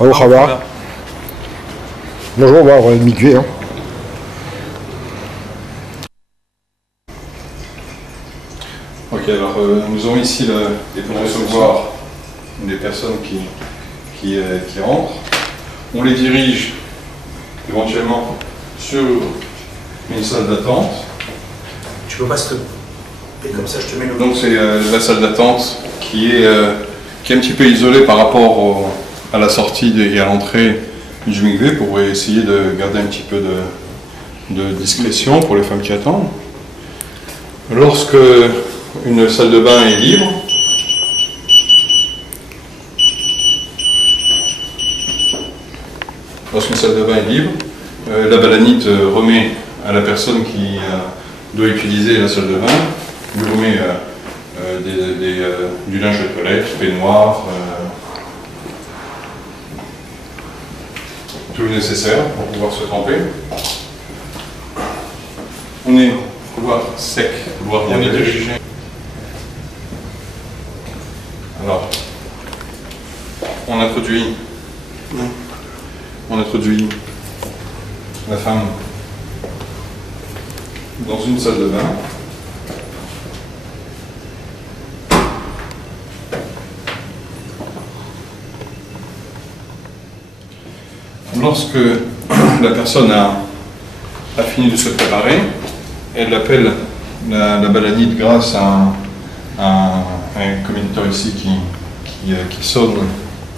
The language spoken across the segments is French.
Allô, Khabar. Bonjour, on va avoir une mikvé. Hein. Ok, alors nous avons ici pour recevoir des personnes qui rentrent. On les dirige éventuellement sur une salle d'attente. Tu peux pas se et comme ça je te mets le... Donc c'est la salle d'attente qui est un petit peu isolée par rapport à la sortie et à l'entrée du mikvé pour essayer de garder un petit peu de discrétion pour les femmes qui attendent. Lorsque une salle de bain est libre, la balanite remet à la personne qui doit utiliser la salle de bain, lui remet du linge de toilette, peignoir, tout le nécessaire pour pouvoir se tremper. On est couloir sec, couloir bien dirigé. Alors, on introduit la femme dans une salle de bain. Lorsque la personne a fini de se préparer, elle appelle la balanite grâce à un communicateur ici qui sonne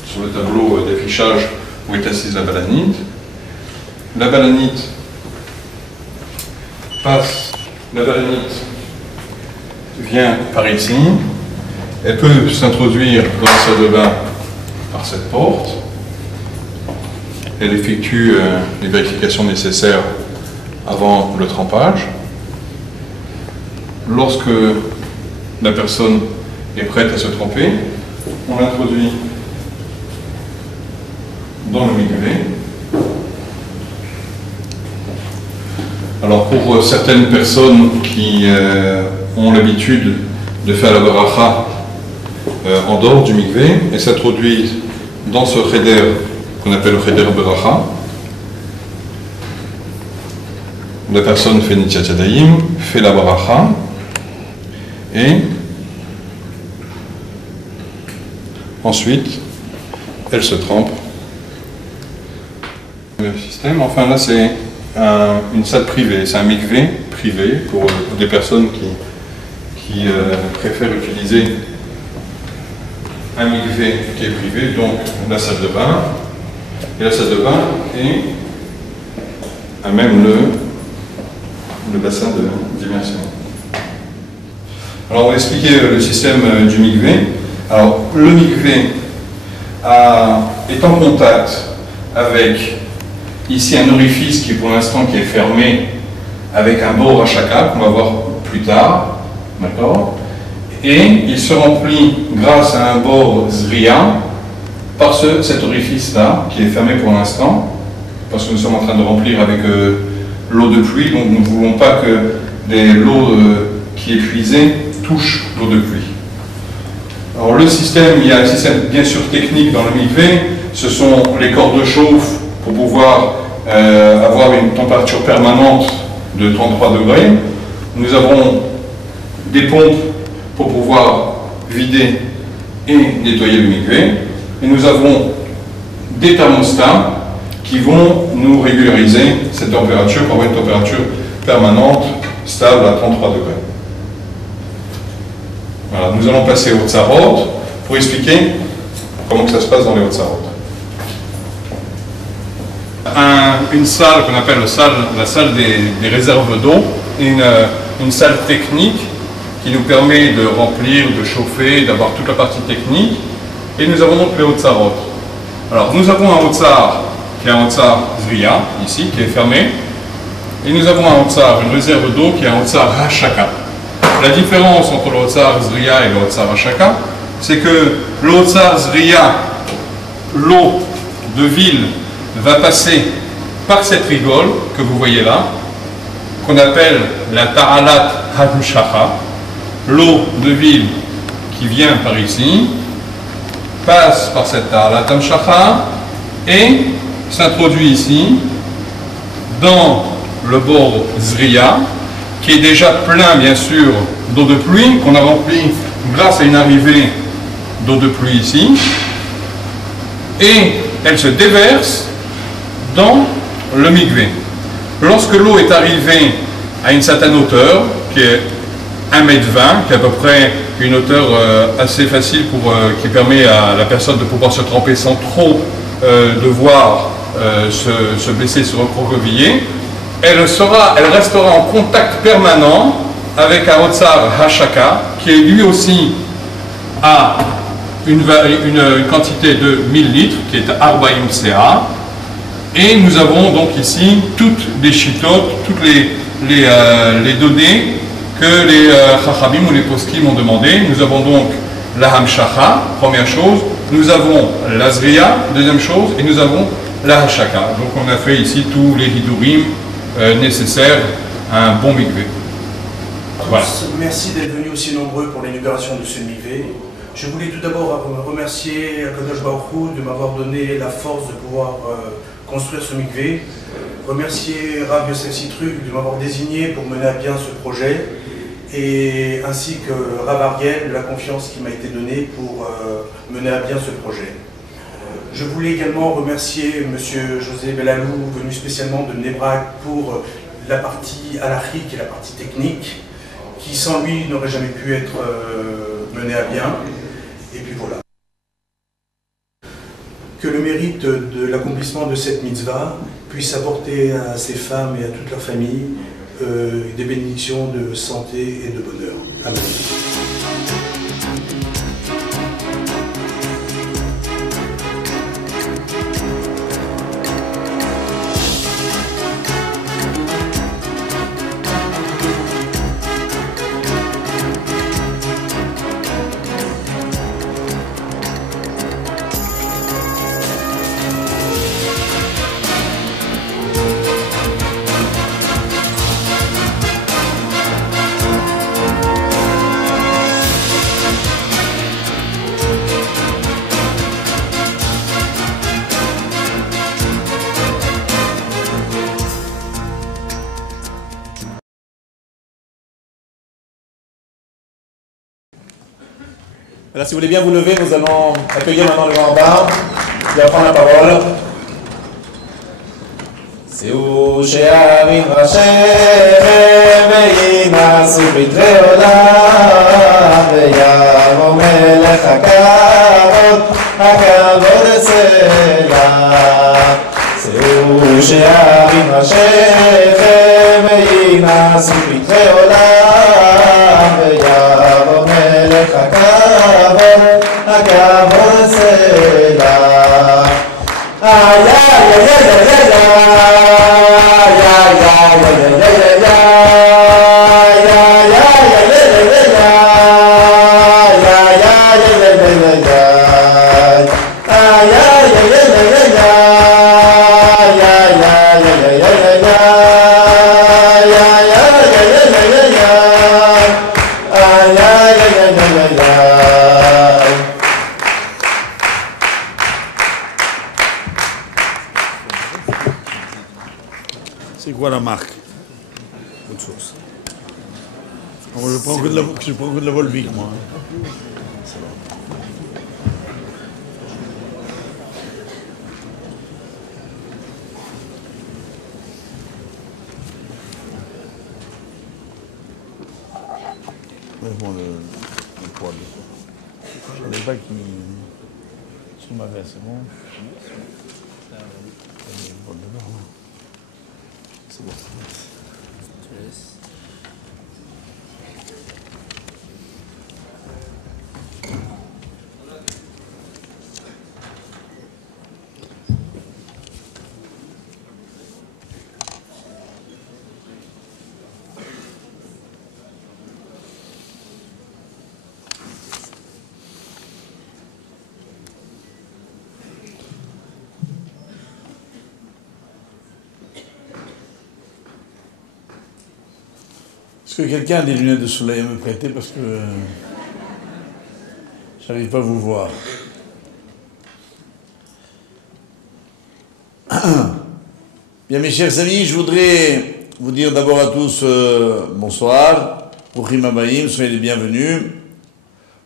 sur le tableau d'affichage où est assise la balanite. La balanite vient par ici. Elle peut s'introduire dans la salle de bain par cette porte. Elle effectue les vérifications nécessaires avant le trempage. Lorsque la personne est prête à se tremper, on l'introduit dans le mikvé. Alors pour certaines personnes qui ont l'habitude de faire la baracha en dehors du mikvé, elles s'introduisent dans ce cheder qu'on appelle le cheder baracha. La personne fait Netiat Yadayim, fait la baracha et ensuite elle se trempe. Le système, enfin là c'est une salle privée, c'est un mikvé privé pour des personnes qui préfèrent utiliser un mikvé qui est privé, donc la salle de bain. Et la salle de bain est à même le bassin d'immersion. Alors on va expliquer le système du mikvé. Alors le mikvé est en contact avec ici un orifice qui pour l'instant qui est fermé avec un bord à chacun qu'on va voir plus tard, d'accord, et il se remplit grâce à un bord zria par cet orifice là qui est fermé pour l'instant parce que nous sommes en train de remplir avec l'eau de pluie, donc nous ne voulons pas que l'eau qui est puisée touche l'eau de pluie. Alors le système, il y a un système bien sûr technique dans le mikvé, ce sont les corps de chauffe pour pouvoir avoir une température permanente de 33 degrés. Nous avons des pompes pour pouvoir vider et nettoyer le mikvé. Et nous avons des thermostats qui vont nous régulariser cette température pour avoir une température permanente, stable à 33 degrés. Voilà, nous allons passer au Tzarot pour expliquer comment que ça se passe dans les Tzarot. Une salle qu'on appelle la salle des réserves d'eau, une salle technique qui nous permet de remplir, de chauffer, d'avoir toute la partie technique. Et nous avons donc les Tzarot. Alors nous avons un Otsar qui est un Otsar Zriya, ici, qui est fermé. Et nous avons un Otsar, une réserve d'eau qui est un Otsar Hashaka. La différence entre le Otsar Zriya et le Otsar Hashaka, c'est que le Otsar Zriya, l'eau de ville, va passer par cette rigole que vous voyez là, qu'on appelle la Ta'alat Hamshacha. L'eau de ville qui vient par ici, passe par cette Ta'alat Hamshacha et s'introduit ici dans le bord Zriya, qui est déjà plein bien sûr d'eau de pluie, qu'on a rempli grâce à une arrivée d'eau de pluie ici, et elle se déverse dans le mikvé. Lorsque l'eau est arrivée à une certaine hauteur, qui est 1,20 m, qui est à peu près une hauteur assez facile qui permet à la personne de pouvoir se tremper sans trop devoir se blesser, se recroqueviller, elle restera en contact permanent avec un Otsar Hashaka qui est lui aussi à une quantité de 1000 litres qui est Arbaim CA. Et nous avons donc ici toutes les chitotes, toutes les données que les Chachamim ou les Poskim ont demandé. Nous avons donc la Hamshacha, première chose, nous avons la Zriya, deuxième chose, et nous avons la Hashaka. Donc on a fait ici tous les Hidurim nécessaires à un bon mikvé. Voilà. Merci d'être venus aussi nombreux pour l'inauguration de ce mikvé. Je voulais tout d'abord remercier Akadosh Baruch Hu de m'avoir donné la force de pouvoir construire ce mikvé. Remercier Rav Yosef Sitruk de m'avoir désigné pour mener à bien ce projet, et ainsi que Rav Ariel de la confiance qui m'a été donnée pour mener à bien ce projet. Je voulais également remercier M. José Bellalou, venu spécialement de Nebrak pour la partie halachique et la partie technique, qui sans lui n'aurait jamais pu être menée à bien. Et puis voilà. Que le mérite de l'accomplissement de cette mitzvah puisse apporter à ces femmes et à toute leur famille des bénédictions de santé et de bonheur. Amen. Alors, si vous voulez bien vous lever, nous allons accueillir maintenant le grand bar qui va prendre la parole. שאו שערים ראשיכם וינעשו פתחי עולם ויבוא מלך הכבוד אצלה. שאו שערים ראשיכם וינעשו פתחי עולם ויבוא מלך הכבוד אצלה. ay ay ay ay ay ay C'est quoi la marque? Autre chose. Je prends que de la Volvic, moi. Le poil. Je ne savais pas qu'il... Sur ma veste, c'est bon. C'est bon. Est-ce que quelqu'un a des lunettes de soleil à me prêter parce que j'arrive pas à vous voir. Bien mes chers amis, je voudrais vous dire d'abord à tous bonsoir, Bruchim Habayim, soyez les bienvenus.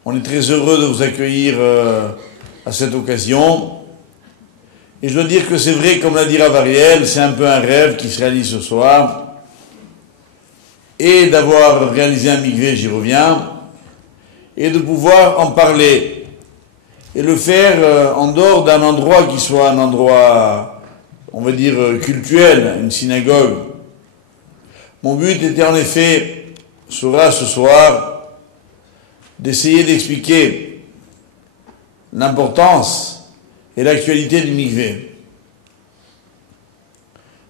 On est très heureux de vous accueillir à cette occasion. Et je dois dire que c'est vrai, comme l'a dit Rav Ariel, c'est un peu un rêve qui se réalise ce soir. Et d'avoir réalisé un mikvé, j'y reviens, et de pouvoir en parler, et le faire en dehors d'un endroit qui soit un endroit, on va dire, cultuel, une synagogue. Mon but était en effet, sera ce soir, d'essayer d'expliquer l'importance et l'actualité du mikvé.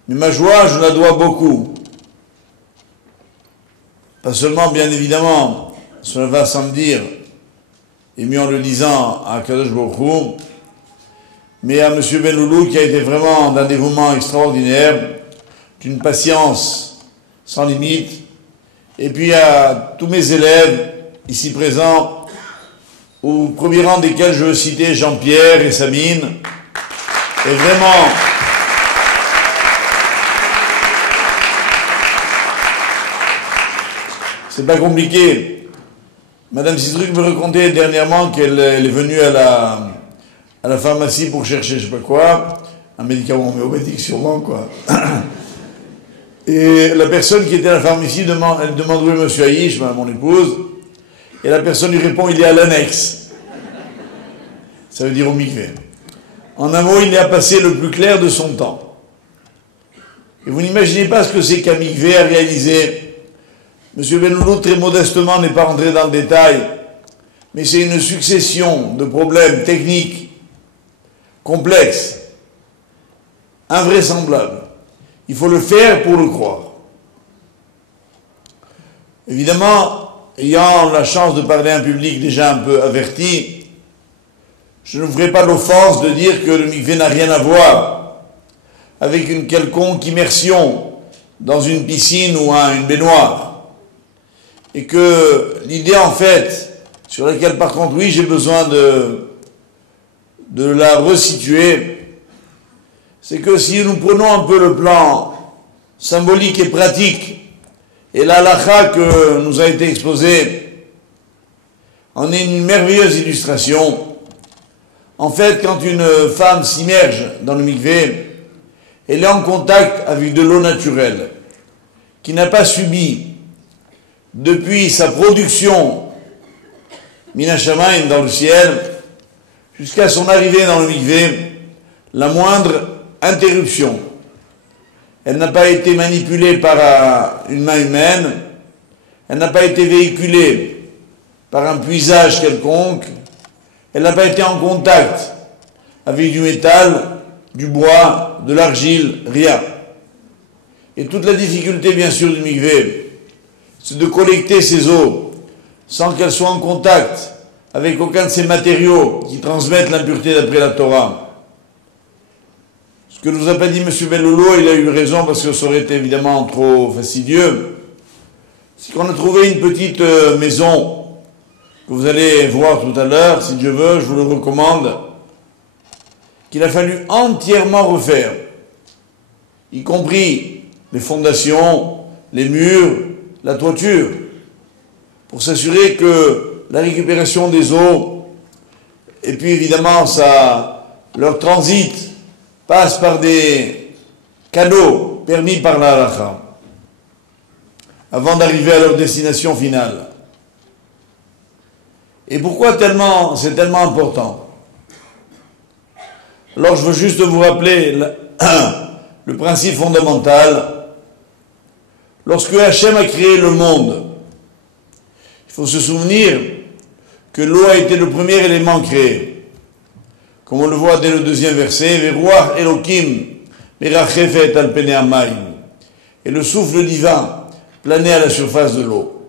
Mais ma joie, je la dois beaucoup. Pas seulement, bien évidemment, cela va sans me dire, et mieux en le disant à Kadosh Baruch Hu, mais à M. Benloulou qui a été vraiment d'un dévouement extraordinaire, d'une patience sans limite, et puis à tous mes élèves ici présents, au premier rang desquels je veux citer Jean-Pierre et Sabine, et vraiment... C'est pas compliqué. Madame Sidruc me racontait dernièrement qu'elle est venue à la pharmacie pour chercher je sais pas quoi, un médicament homéopathique sûrement quoi. Et la personne qui était à la pharmacie elle demande où est monsieur Aïch, mon épouse, et la personne lui répond il est à l'annexe. Ça veut dire au mikvé. En un mot, il y a passé le plus clair de son temps. Et vous n'imaginez pas ce que c'est qu'un mikvé à réaliser. Monsieur Benloulou, très modestement, n'est pas rentré dans le détail, mais c'est une succession de problèmes techniques, complexes, invraisemblables. Il faut le faire pour le croire. Évidemment, ayant la chance de parler à un public déjà un peu averti, je ne vous ferai pas l'offense de dire que le mikvé n'a rien à voir avec une quelconque immersion dans une piscine ou une baignoire. Et que l'idée, en fait, sur laquelle, par contre, oui, j'ai besoin de la resituer, c'est que si nous prenons un peu le plan symbolique et pratique, et la halakha que nous a été exposée, en est une merveilleuse illustration. En fait, quand une femme s'immerge dans le mikvé, elle est en contact avec de l'eau naturelle, qui n'a pas subi depuis sa production Mina Shamayim dans le ciel jusqu'à son arrivée dans le mikvé, la moindre interruption. Elle n'a pas été manipulée par une main humaine, elle n'a pas été véhiculée par un puisage quelconque, elle n'a pas été en contact avec du métal, du bois, de l'argile, rien. Et toute la difficulté bien sûr du mikvé, c'est de collecter ces eaux sans qu'elles soient en contact avec aucun de ces matériaux qui transmettent l'impureté d'après la Torah. Ce que nous a pas dit M. Belloulot, il a eu raison parce que ça aurait été évidemment trop fastidieux, c'est qu'on a trouvé une petite maison que vous allez voir tout à l'heure, si Dieu veut, je vous le recommande, qu'il a fallu entièrement refaire, y compris les fondations, les murs, la toiture, pour s'assurer que la récupération des eaux, et puis évidemment leur transit, passe par des canaux permis par la halakha, avant d'arriver à leur destination finale. Et pourquoi c'est tellement important? Alors je veux juste vous rappeler le principe fondamental. Lorsque Hachem a créé le monde, il faut se souvenir que l'eau a été le premier élément créé. Comme on le voit dès le deuxième verset, Veruach Elokim merachefet al pene hamayim, et le souffle divin planait à la surface de l'eau.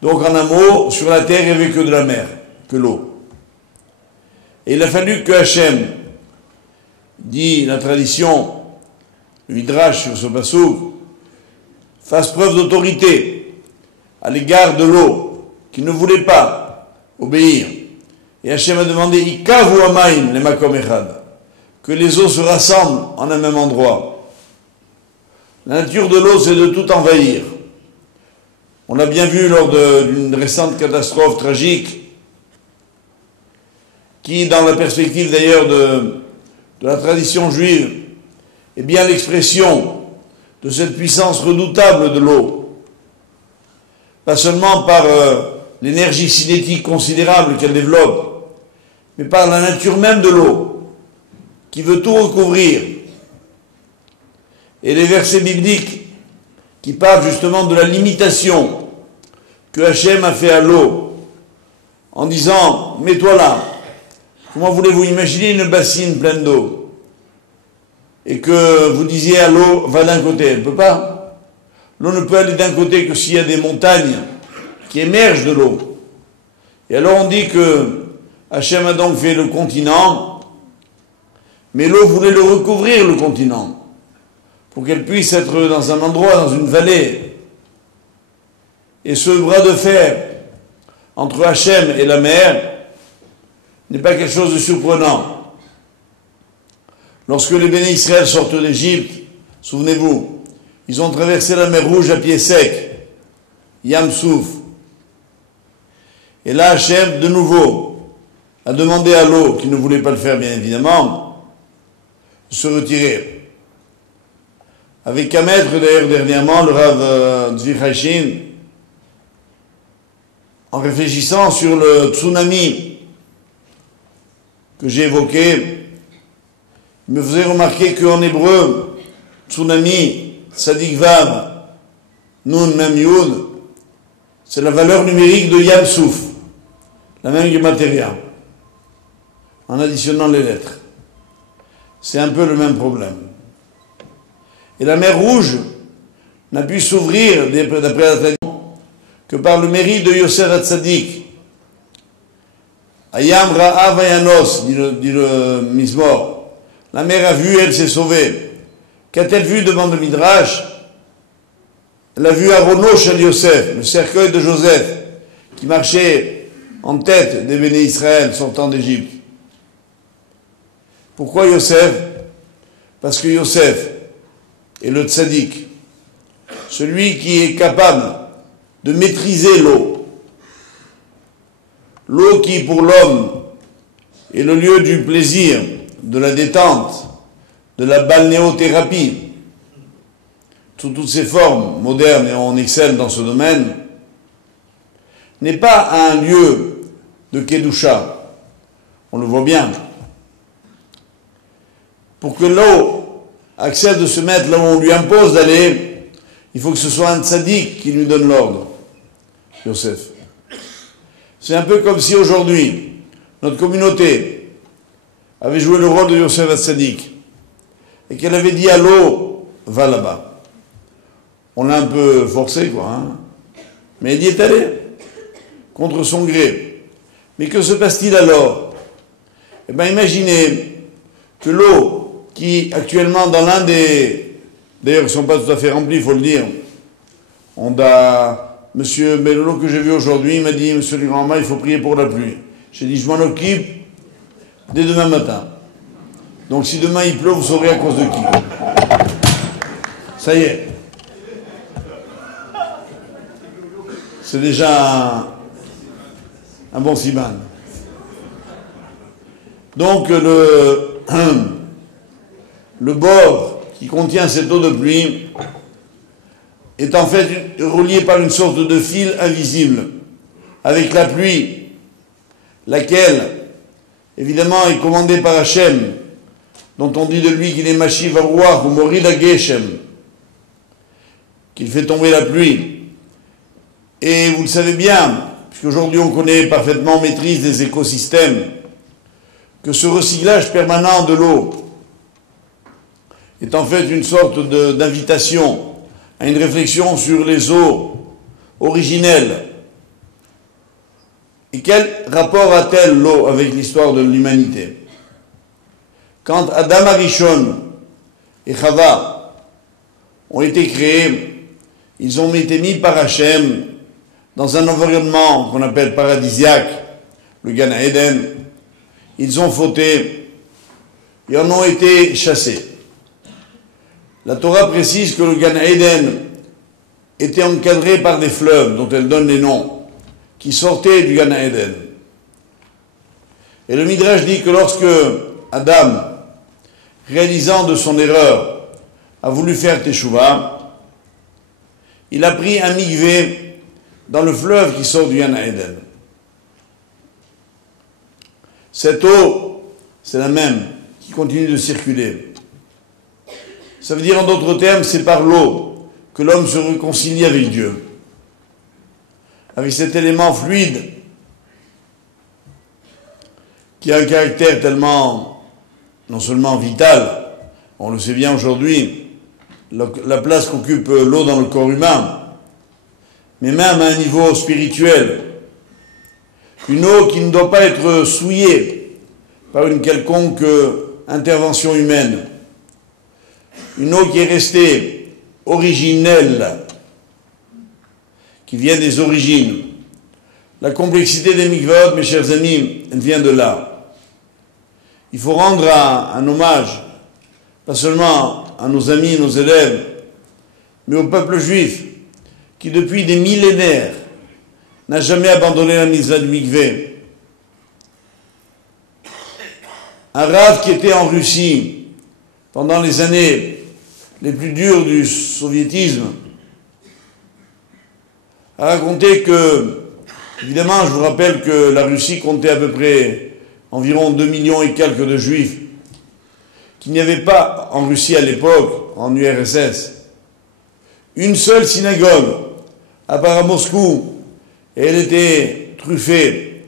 Donc en un mot, sur la terre, il n'y avait que de la mer, que l'eau. Et il a fallu que Hachem, dit la tradition, le Midrash sur ce passouk, fasse preuve d'autorité à l'égard de l'eau, qui ne voulait pas obéir. Et Hachem a demandé Ikavu Amaim le Makom Echad, que les eaux se rassemblent en un même endroit. La nature de l'eau, c'est de tout envahir. On l'a bien vu lors d'une récente catastrophe tragique, qui, dans la perspective d'ailleurs de la tradition juive, est bien l'expression de cette puissance redoutable de l'eau. Pas seulement par l'énergie cinétique considérable qu'elle développe, mais par la nature même de l'eau, qui veut tout recouvrir. Et les versets bibliques qui parlent justement de la limitation que Hachem a fait à l'eau, en disant, mets-toi là. Comment voulez-vous imaginer une bassine pleine d'eau, et que vous disiez à l'eau, va d'un côté? Elle ne peut pas. L'eau ne peut aller d'un côté que s'il y a des montagnes qui émergent de l'eau. Et alors on dit que Hachem a donc fait le continent, mais l'eau voulait le recouvrir, le continent, pour qu'elle puisse être dans un endroit, dans une vallée. Et ce bras de fer entre Hachem et la mer n'est pas quelque chose de surprenant. Lorsque les bénis Israël sortent d'Égypte, souvenez-vous, ils ont traversé la mer Rouge à pied sec, Yam Souf. Et là, Hachem, de nouveau, a demandé à l'eau, qui ne voulait pas le faire bien évidemment, de se retirer. Avec un maître, d'ailleurs, dernièrement, le Rav Tzvi Chayshin, en réfléchissant sur le tsunami que j'ai évoqué, il me faisait remarquer qu'en hébreu, tsunami, Tzadik Vav, Nun Mem Yud, c'est la valeur numérique de Yam Souf, la même gematria, en additionnant les lettres. C'est un peu le même problème. Et la mer Rouge n'a pu s'ouvrir, d'après la tradition, que par le mérite de Yosef Hatzadik. Ayam Ra'av Ayanos, dit le Mizmor. La mer a vu, elle s'est sauvée. Qu'a-t-elle vu demande le Midrash? Elle a vu Arono Shel Yosef, le cercueil de Joseph, qui marchait en tête des bénis Israël sortant d'Égypte. Pourquoi Yosef? Parce que Yosef est le tzaddik, celui qui est capable de maîtriser l'eau. L'eau qui, pour l'homme, est le lieu du plaisir, de la détente, de la balnéothérapie, sous toutes ses formes modernes, et on excelle dans ce domaine, n'est pas un lieu de Kedusha. On le voit bien. Pour que l'eau accepte de se mettre là où on lui impose d'aller, il faut que ce soit un tzaddik qui lui donne l'ordre. Yosef. C'est un peu comme si aujourd'hui, notre communauté avait joué le rôle de Yosef Hatzadik et qu'elle avait dit à l'eau, va là-bas. On l'a un peu forcé, quoi, hein. Mais elle y est allée, contre son gré. Mais que se passe-t-il alors? Eh bien, imaginez que l'eau qui actuellement dans l'un des... D'ailleurs, ils ne sont pas tout à fait remplis, il faut le dire. On a... Monsieur Bellolo que j'ai vu aujourd'hui, il m'a dit, Monsieur le Grand-Mât, il faut prier pour la pluie. J'ai dit, je m'en occupe dès demain matin. Donc si demain il pleut, vous saurez à cause de qui. Ça y est. C'est déjà un bon siman. Donc le bord qui contient cette eau de pluie est en fait relié par une sorte de fil invisible avec la pluie, laquelle évidemment est commandée par Hachem, dont on dit de lui qu'il est Mashiv Aruach ou Morid Geshem, qu'il fait tomber la pluie. Et vous le savez bien, puisqu'aujourd'hui on connaît parfaitement maîtrise des écosystèmes, que ce recyclage permanent de l'eau est en fait une sorte d'invitation à une réflexion sur les eaux originelles. Et quel rapport a-t-elle l'eau avec l'histoire de l'humanité? Quand Adam Arishon et Chava ont été créés, ils ont été mis par Hachem dans un environnement qu'on appelle paradisiaque, le Gan Eden. Ils ont fauté et en ont été chassés. La Torah précise que le Gan Eden était encadré par des fleuves dont elle donne les noms, qui sortaient du Gan Eden. Et le Midrash dit que lorsque Adam, réalisant de son erreur, a voulu faire Teshuvah, il a pris un mikvé dans le fleuve qui sort du Gan Eden. Cette eau, c'est la même qui continue de circuler. Ça veut dire en d'autres termes, c'est par l'eau que l'homme se réconcilie avec Dieu, avec cet élément fluide qui a un caractère tellement, non seulement vital, on le sait bien aujourd'hui, la place qu'occupe l'eau dans le corps humain, mais même à un niveau spirituel. Une eau qui ne doit pas être souillée par une quelconque intervention humaine. Une eau qui est restée originelle, qui vient des origines. La complexité des mikvot, mes chers amis, elle vient de là. Il faut rendre un hommage, pas seulement à nos amis, nos élèves, mais au peuple juif, qui depuis des millénaires n'a jamais abandonné la mitzvah du mikvé. Un Rav qui était en Russie pendant les années les plus dures du soviétisme a raconté que, évidemment, je vous rappelle que la Russie comptait à peu près environ 2 millions et quelques de juifs, qu'il n'y avait pas en Russie à l'époque, en URSS, une seule synagogue, à part à Moscou, et elle était truffée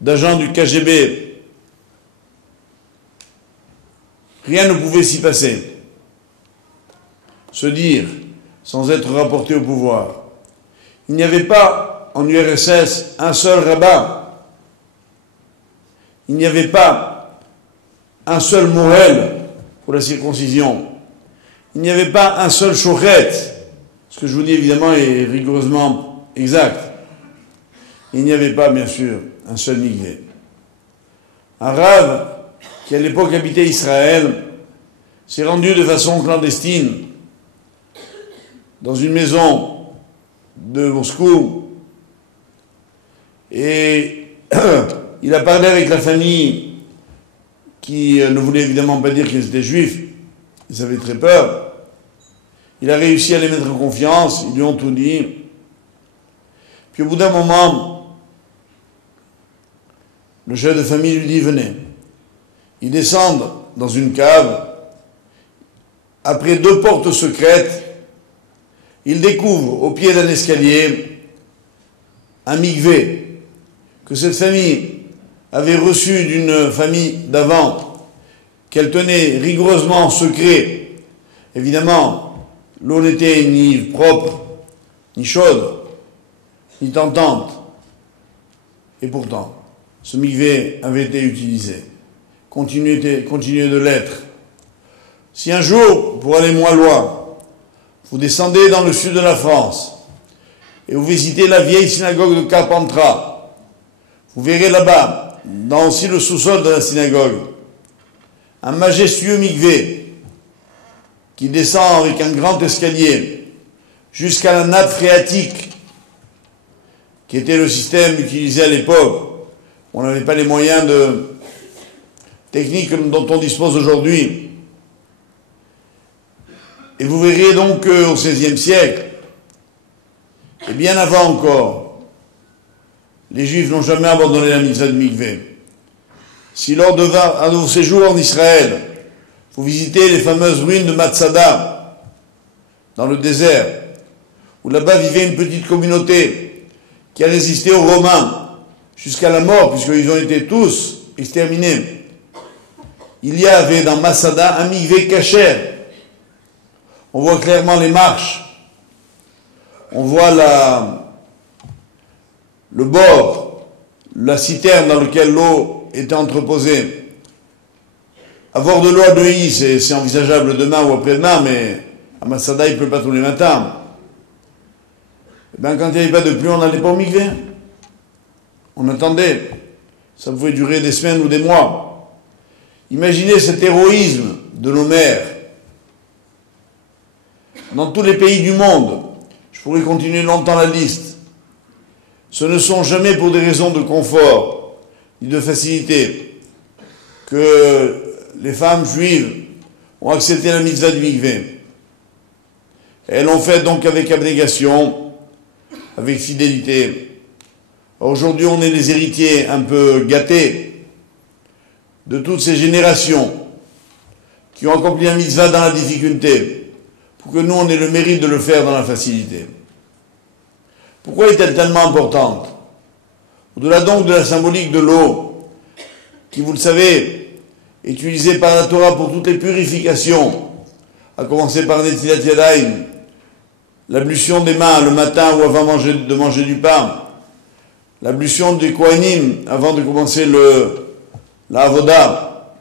d'agents du KGB. Rien ne pouvait s'y passer. Se dire, sans être rapporté au pouvoir. Il n'y avait pas en URSS un seul rabbin. Il n'y avait pas un seul Moël pour la circoncision. Il n'y avait pas un seul shochet. Ce que je vous dis évidemment est rigoureusement exact. Il n'y avait pas, bien sûr, un seul mikvé. Un Rav, qui à l'époque habitait Israël, s'est rendu de façon clandestine dans une maison de Moscou et il a parlé avec la famille qui ne voulait évidemment pas dire qu'ils étaient juifs, ils avaient très peur. Il a réussi à les mettre en confiance, ils lui ont tout dit. Puis au bout d'un moment, le chef de famille lui dit, venez. Ils descendent dans une cave. Après 2 portes secrètes, ils découvrent au pied d'un escalier un mikvé que cette famille avait reçu d'une famille d'avant, qu'elle tenait rigoureusement secret. Évidemment, l'eau n'était ni propre, ni chaude, ni tentante. Et pourtant, ce mikvé avait été utilisé, continuait de l'être. Si un jour, pour aller moins loin, vous descendez dans le sud de la France et vous visitez la vieille synagogue de Carpentras, vous verrez là-bas, dans aussi le sous-sol de la synagogue, un majestueux mikvé qui descend avec un grand escalier jusqu'à la nappe phréatique, qui était le système utilisé à l'époque. On n'avait pas les moyens techniques dont on dispose aujourd'hui. Et vous verrez donc qu'au XVIe siècle, et bien avant encore, les Juifs n'ont jamais abandonné la mitzvah de mikvé. Si lors de vos séjours en Israël, vous visitez les fameuses ruines de Matsada, dans le désert, où là-bas vivait une petite communauté qui a résisté aux Romains jusqu'à la mort, puisqu'ils ont été tous exterminés. Il y avait dans Matsada un mikvé kasher. On voit clairement les marches, on voit le bord, la citerne dans laquelle l'eau était entreposée. Avoir de l'eau à Neuilly, c'est envisageable demain ou après-demain, mais à Matsada, il ne pleut pas tous les matins. Et bien, quand il n'y avait pas de pluie, on n'allait pas au mikvé. On attendait. Ça pouvait durer des semaines ou des mois. Imaginez cet héroïsme de nos mères. Dans tous les pays du monde, je pourrais continuer longtemps la liste, ce ne sont jamais pour des raisons de confort ni de facilité que les femmes juives ont accepté la mitzvah du mikvé. Elles l'ont fait donc avec abnégation, avec fidélité. Aujourd'hui, on est les héritiers un peu gâtés de toutes ces générations qui ont accompli la mitzvah dans la difficulté, pour que nous, on ait le mérite de le faire dans la facilité. Pourquoi est-elle tellement importante? Au-delà donc de la symbolique de l'eau, qui, vous le savez, est utilisée par la Torah pour toutes les purifications, à commencer par Netilat Yadayim, l'ablution des mains le matin ou avant de manger du pain, l'ablution des Kohanim avant de commencer la Avoda,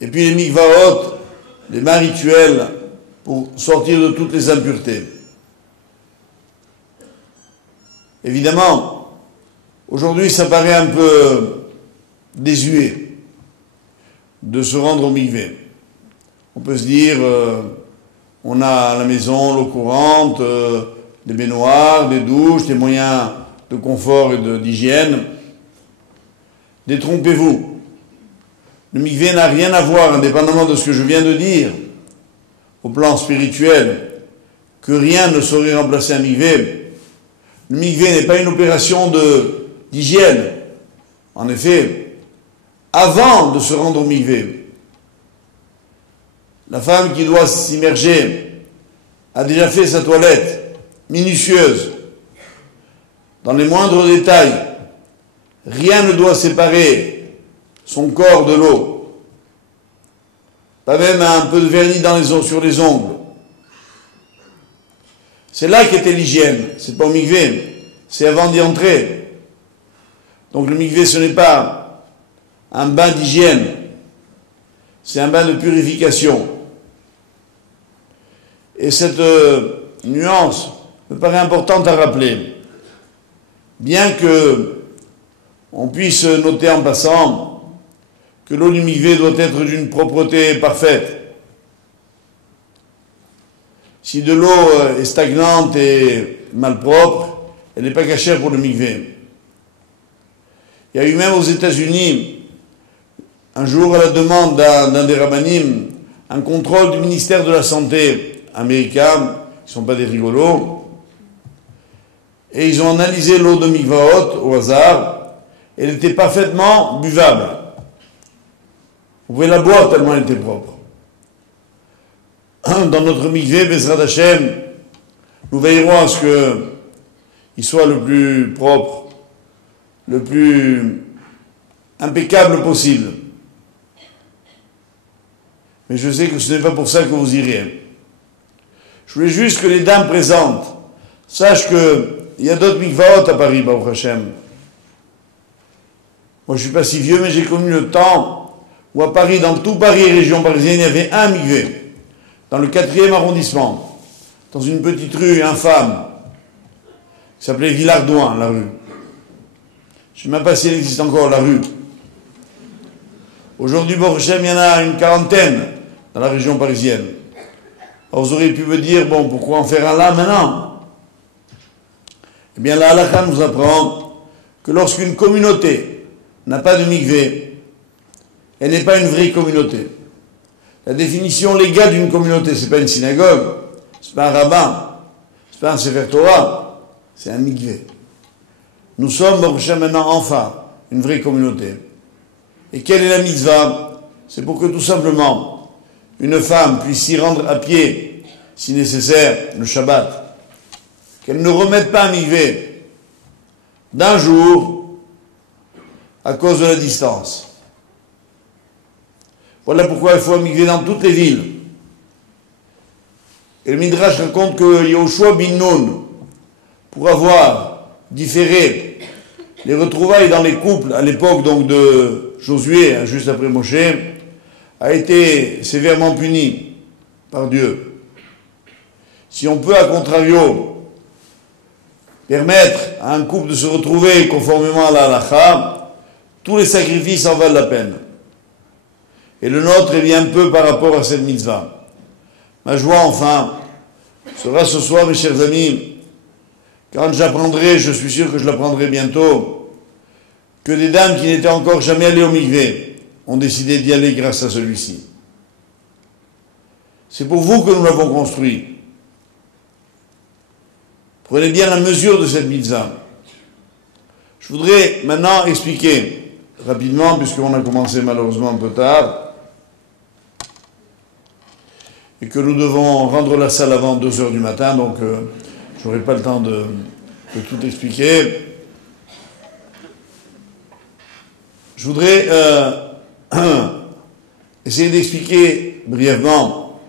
et puis les mikvaot, les mains rituelles pour sortir de toutes les impuretés. Évidemment, aujourd'hui, ça paraît un peu désuet de se rendre au mikvé. On peut se dire, on a à la maison l'eau courante, des baignoires, des douches, des moyens de confort et d'hygiène. Détrompez-vous. Le mikvé n'a rien à voir, indépendamment de ce que je viens de dire, au plan spirituel, que rien ne saurait remplacer un mikvé. Le mikvé n'est pas une opération d'hygiène. En effet, avant de se rendre au mikvé, la femme qui doit s'immerger a déjà fait sa toilette minutieuse, dans les moindres détails. Rien ne doit séparer son corps de l'eau. Pas même un peu de vernis sur les ongles. C'est là qu'était l'hygiène. C'est pas au mikvé, c'est avant d'y entrer. Donc le mikvé, ce n'est pas un bain d'hygiène, c'est un bain de purification. Et cette nuance me paraît importante à rappeler. Bien que on puisse noter en passant que l'eau du mikvé doit être d'une propreté parfaite. Si de l'eau est stagnante et malpropre, elle n'est pas cachère pour le mikvé. Il y a eu même aux États-Unis, un jour à la demande d'un des rabbinim, un contrôle du ministère de la Santé américain, ils ne sont pas des rigolos, et ils ont analysé l'eau de mikvaot au hasard. Elle était parfaitement buvable. Vous pouvez la boire tellement elle était propre. Dans notre mikvé, Bezrat Hashem, nous veillerons à ce qu'il soit le plus propre, le plus impeccable possible. Mais je sais que ce n'est pas pour ça que vous irez. Je voulais juste que les dames présentes sachent qu'il y a d'autres mikvaot à Paris, Baruch Hashem. Moi, je ne suis pas si vieux, mais j'ai connu le temps où à Paris, dans tout Paris et région parisienne, il y avait un mikvé, dans le 4e arrondissement, dans une petite rue infâme, qui s'appelait Villardouin, la rue. Je ne sais même pas si elle existe encore, la rue. Aujourd'hui, Borchem, il y en a une quarantaine dans la région parisienne. Alors vous auriez pu me dire, bon, pourquoi en faire un là maintenant? Eh bien, la halakha nous apprend que lorsqu'une communauté n'a pas de mikvé, elle n'est pas une vraie communauté. La définition légale d'une communauté, c'est pas une synagogue, c'est pas un rabbin, c'est pas un sefer Torah, c'est un mikvé. Nous sommes, Borchem, maintenant, enfin, une vraie communauté. Et quelle est la mitzvah? C'est pour que tout simplement, une femme puisse s'y rendre à pied, si nécessaire, le Shabbat. Qu'elle ne remette pas un mikvé d'un jour à cause de la distance. Voilà pourquoi il faut un mikvé dans toutes les villes. Et le Midrash raconte que Yehoshua bin Nun, pour avoir différé les retrouvailles dans les couples à l'époque donc de Josué, juste après Moshe, a été sévèrement puni par Dieu. Si on peut, à contrario, permettre à un couple de se retrouver conformément à la halakha, tous les sacrifices en valent la peine. Et le nôtre est bien peu par rapport à cette mitzvah. Ma joie, enfin, sera ce soir, mes chers amis, quand j'apprendrai, je suis sûr que je l'apprendrai bientôt, que des dames qui n'étaient encore jamais allées au mikvé ont décidé d'y aller grâce à celui-ci. C'est pour vous que nous l'avons construit. Prenez bien la mesure de cette mitzvah. Je voudrais maintenant expliquer rapidement, puisqu'on a commencé malheureusement un peu tard, et que nous devons rendre la salle avant 2 heures du matin, donc je n'aurai pas le temps de tout expliquer. Je voudrais essayer d'expliquer brièvement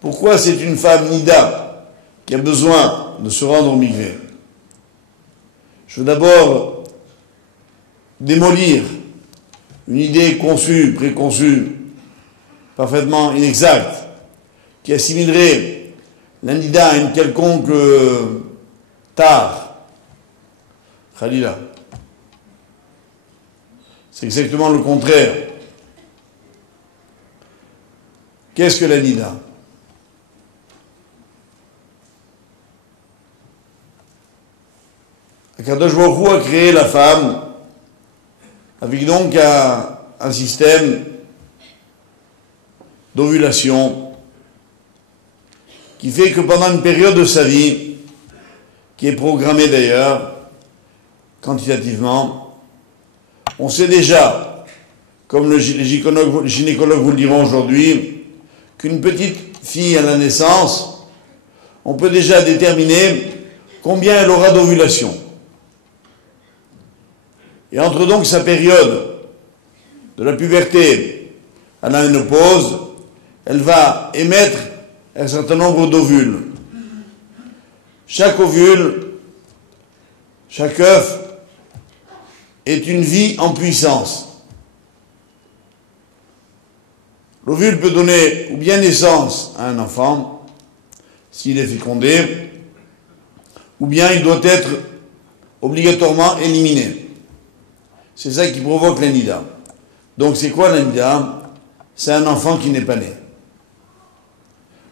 pourquoi c'est une femme nida qui a besoin de se rendre au mikvé. Je veux d'abord démolir une idée conçue, préconçue, parfaitement inexacte, qui assimilerait la nida à une quelconque tare, khalila. C'est exactement le contraire. Qu'est-ce que la nida? Akadosh Baruch Hu a créé la femme avec donc un système d'ovulation qui fait que pendant une période de sa vie, qui est programmée d'ailleurs, quantitativement, on sait déjà, comme les gynécologues vous le diront aujourd'hui, qu'une petite fille à la naissance, on peut déjà déterminer combien elle aura d'ovulation. Et entre donc sa période de la puberté à la ménopause, elle va émettre un certain nombre d'ovules. Chaque ovule, chaque œuf est une vie en puissance. L'ovule peut donner ou bien naissance à un enfant, s'il est fécondé, ou bien il doit être obligatoirement éliminé. C'est ça qui provoque la nida. Donc c'est quoi la nida? C'est un enfant qui n'est pas né.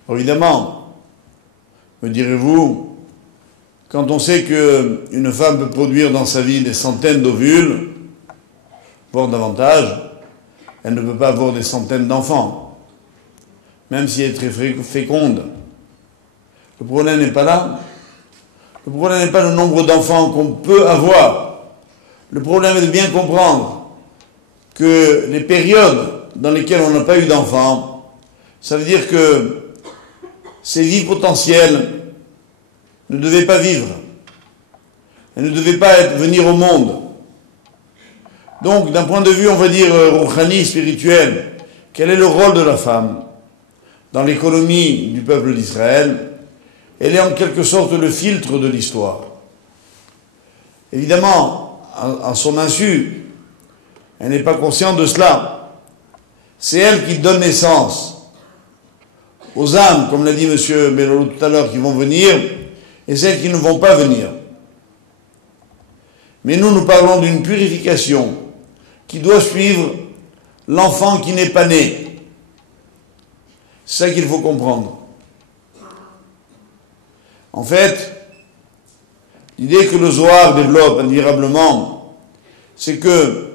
Évidemment, me direz-vous, quand on sait qu'une femme peut produire dans sa vie des centaines d'ovules, voire davantage, elle ne peut pas avoir des centaines d'enfants, même si elle est très féconde. Le problème n'est pas là. Le problème n'est pas le nombre d'enfants qu'on peut avoir. Le problème est de bien comprendre que les périodes dans lesquelles on n'a pas eu d'enfants, ça veut dire que ces vies potentielles ne devaient pas vivre. Elles ne devaient pas venir au monde. Donc, d'un point de vue, on va dire, rouhani, spirituel, quel est le rôle de la femme dans l'économie du peuple d'Israël? Elle est en quelque sorte le filtre de l'histoire. Évidemment, à son insu, elle n'est pas consciente de cela. c'est elle qui donne naissance aux âmes, comme l'a dit M. Belolo tout à l'heure, qui vont venir, et celles qui ne vont pas venir. Mais nous parlons d'une purification qui doit suivre l'enfant qui n'est pas né. C'est ça qu'il faut comprendre. En fait, l'idée que le Zohar développe admirablement, c'est que,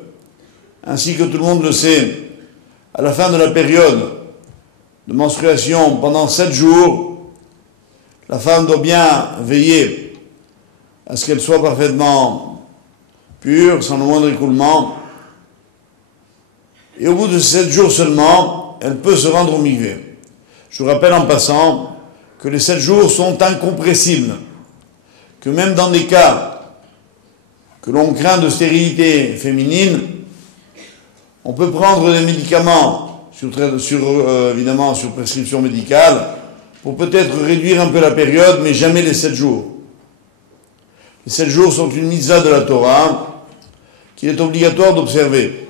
ainsi que tout le monde le sait, à la fin de la période de menstruation, pendant 7 jours, la femme doit bien veiller à ce qu'elle soit parfaitement pure, sans le moindre écoulement. Et au bout de 7 jours seulement, elle peut se rendre au mikvé. Je vous rappelle en passant que les 7 jours sont incompressibles, que même dans des cas que l'on craint de stérilité féminine, on peut prendre des médicaments évidemment sur prescription médicale pour peut-être réduire un peu la période, mais jamais les 7 jours. Les 7 jours sont une mitzvah de la Torah qu'il est obligatoire d'observer.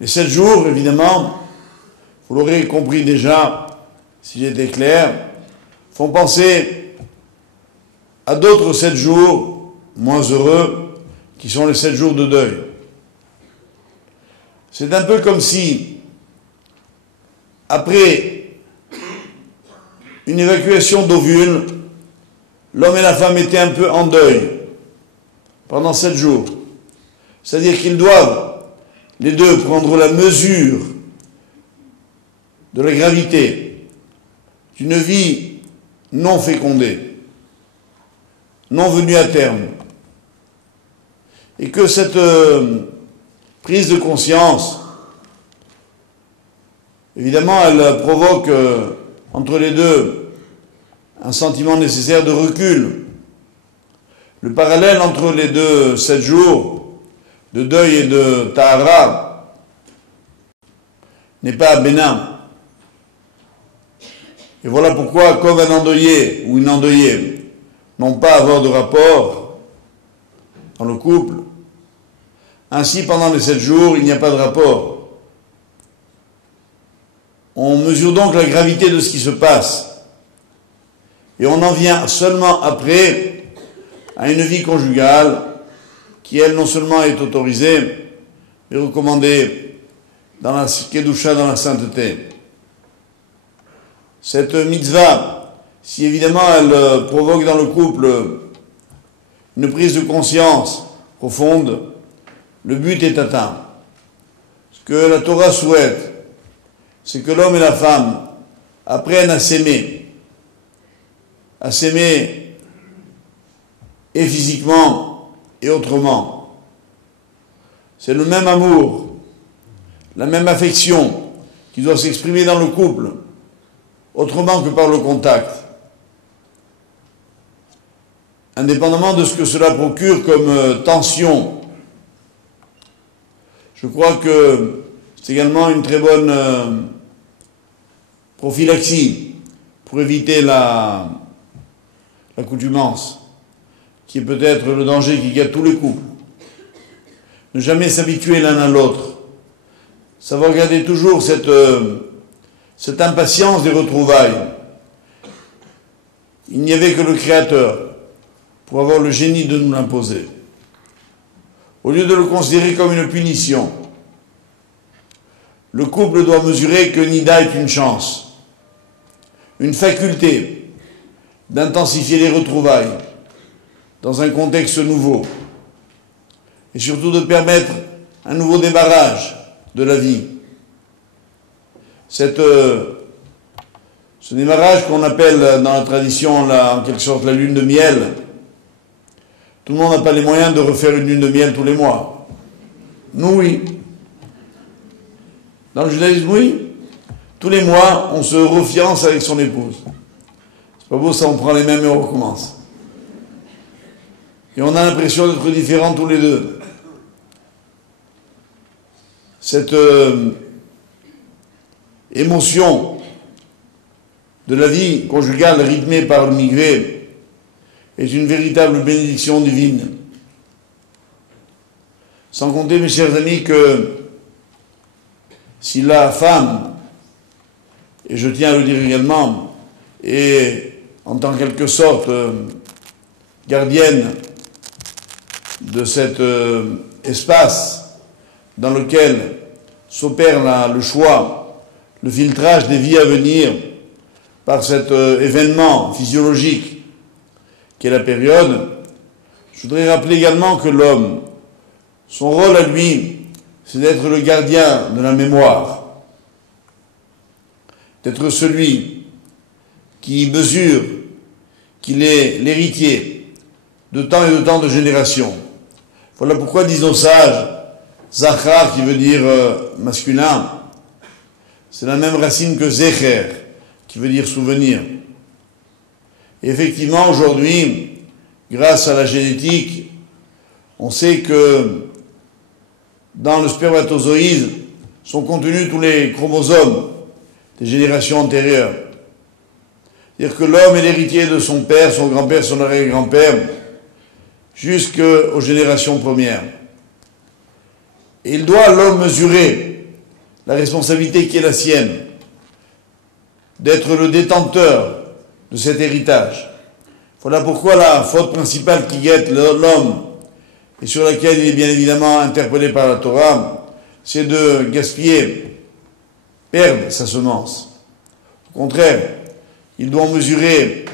Les 7 jours, évidemment, vous l'aurez compris déjà, si j'étais clair, font penser à d'autres 7 jours moins heureux, qui sont les 7 jours de deuil. C'est un peu comme si, après une évacuation d'ovules, l'homme et la femme étaient un peu en deuil pendant 7 jours. C'est-à-dire qu'ils doivent, les deux, prendre la mesure de la gravité d'une vie non fécondée, non venue à terme. Et que cette prise de conscience, évidemment, elle provoque entre les deux un sentiment nécessaire de recul. Le parallèle entre les deux 7 jours de deuil et de tahara n'est pas bénin. Et voilà pourquoi, comme un endeuillé ou une endeuillée n'ont pas à avoir de rapport dans le couple, ainsi pendant les 7 jours, il n'y a pas de rapport. On mesure donc la gravité de ce qui se passe. Et on en vient seulement après à une vie conjugale qui, elle, non seulement est autorisée, mais recommandée dans la Kedusha, dans la sainteté. Cette mitzvah, si évidemment elle provoque dans le couple une prise de conscience profonde, le but est atteint. Ce que la Torah souhaite, c'est que l'homme et la femme apprennent à s'aimer et physiquement et autrement. C'est le même amour, la même affection qui doit s'exprimer dans le couple, autrement que par le contact. Indépendamment de ce que cela procure comme tension, je crois que c'est également une très bonne prophylaxie pour éviter l'accoutumance, qui est peut-être le danger qui guette tous les couples. Ne jamais s'habituer l'un à l'autre. Savoir garder toujours cette impatience des retrouvailles. Il n'y avait que le Créateur pour avoir le génie de nous l'imposer. Au lieu de le considérer comme une punition, le couple doit mesurer que Nida est une chance, une faculté d'intensifier les retrouvailles dans un contexte nouveau et surtout de permettre un nouveau démarrage de la vie. Ce démarrage qu'on appelle dans la tradition en quelque sorte la lune de miel, tout le monde n'a pas les moyens de refaire une lune de miel tous les mois. Nous, oui. Dans le judaïsme, oui. Tous les mois, on se refiance avec son épouse. C'est pas beau ça, on prend les mêmes et on recommence. Et on a l'impression d'être différents tous les deux. Cette émotion de la vie conjugale rythmée par le mikvé est une véritable bénédiction divine. Sans compter, mes chers amis, que si la femme, et je tiens à le dire également, est en tant quelque sorte gardienne de cet espace dans lequel s'opère le choix, le filtrage des vies à venir par cet événement physiologique qu'est la période, je voudrais rappeler également que l'homme, son rôle à lui, c'est d'être le gardien de la mémoire, d'être celui qui mesure qu'il est l'héritier de tant et de tant de générations. Voilà pourquoi disent nos sages, Zachar qui veut dire masculin, c'est la même racine que Zecher qui veut dire souvenir. Et effectivement, aujourd'hui, grâce à la génétique, on sait que dans le spermatozoïde sont contenus tous les chromosomes des générations antérieures. C'est-à-dire que l'homme est l'héritier de son père, son grand-père, son arrière-grand-père, jusqu'aux générations premières. Et il doit, l'homme, mesurer la responsabilité qui est la sienne, d'être le détenteur de cet héritage. Voilà pourquoi la faute principale qui guette l'homme, et sur laquelle il est bien évidemment interpellé par la Torah, c'est de gaspiller, perdre sa semence. Au contraire, il doit en mesurer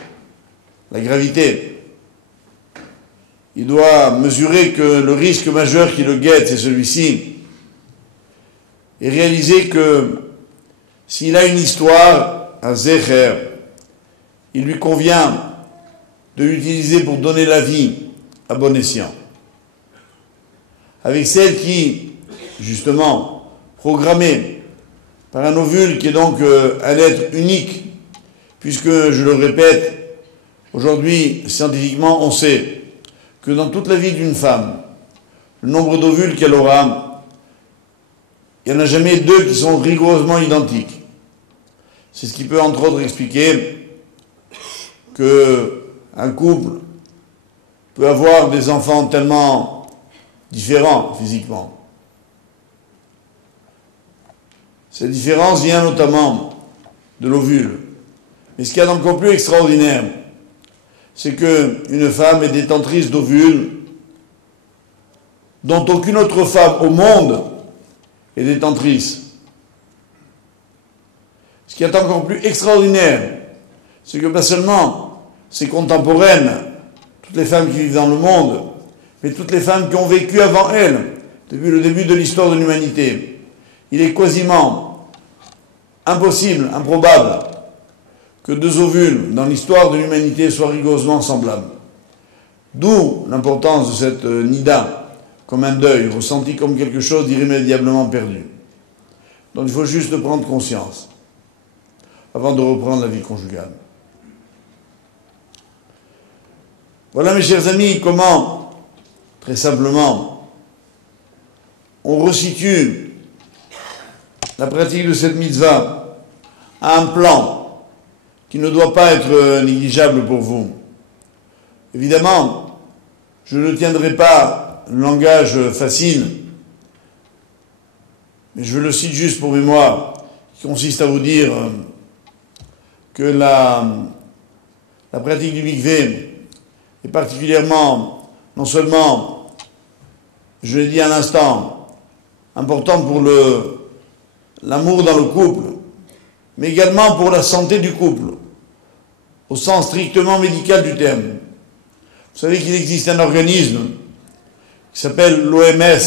la gravité. Il doit mesurer que le risque majeur qui le guette, c'est celui-ci, et réaliser que s'il a une histoire à Zecher, il lui convient de l'utiliser pour donner la vie à bon escient. Avec celle qui, justement, programmée par un ovule qui est donc un être unique, puisque, je le répète, aujourd'hui, scientifiquement, on sait que dans toute la vie d'une femme, le nombre d'ovules qu'elle aura, il n'y en a jamais deux qui sont rigoureusement identiques. C'est ce qui peut, entre autres, expliquer qu'un couple peut avoir des enfants tellement différents physiquement. Cette différence vient notamment de l'ovule. Mais ce qu'il y a d'encore plus extraordinaire, c'est qu'une femme est détentrice d'ovules dont aucune autre femme au monde est détentrice. Ce qui est encore plus extraordinaire, c'est que pas seulement ses contemporaines, toutes les femmes qui vivent dans le monde, mais toutes les femmes qui ont vécu avant elle, depuis le début de l'histoire de l'humanité. Il est quasiment impossible, improbable, que deux ovules dans l'histoire de l'humanité soient rigoureusement semblables. D'où l'importance de cette nida, comme un deuil, ressenti comme quelque chose d'irrémédiablement perdu. Donc il faut juste prendre conscience, avant de reprendre la vie conjugale. Voilà, mes chers amis, comment, très simplement, on resitue la pratique de cette mitzvah à un plan qui ne doit pas être négligeable pour vous. Évidemment, je ne tiendrai pas le langage facile, mais je le cite juste pour mémoire, qui consiste à vous dire que la pratique du mikvé est particulièrement, non seulement, je l'ai dit à l'instant, importante pour l'amour dans le couple, mais également pour la santé du couple, au sens strictement médical du terme. Vous savez qu'il existe un organisme qui s'appelle l'OMS,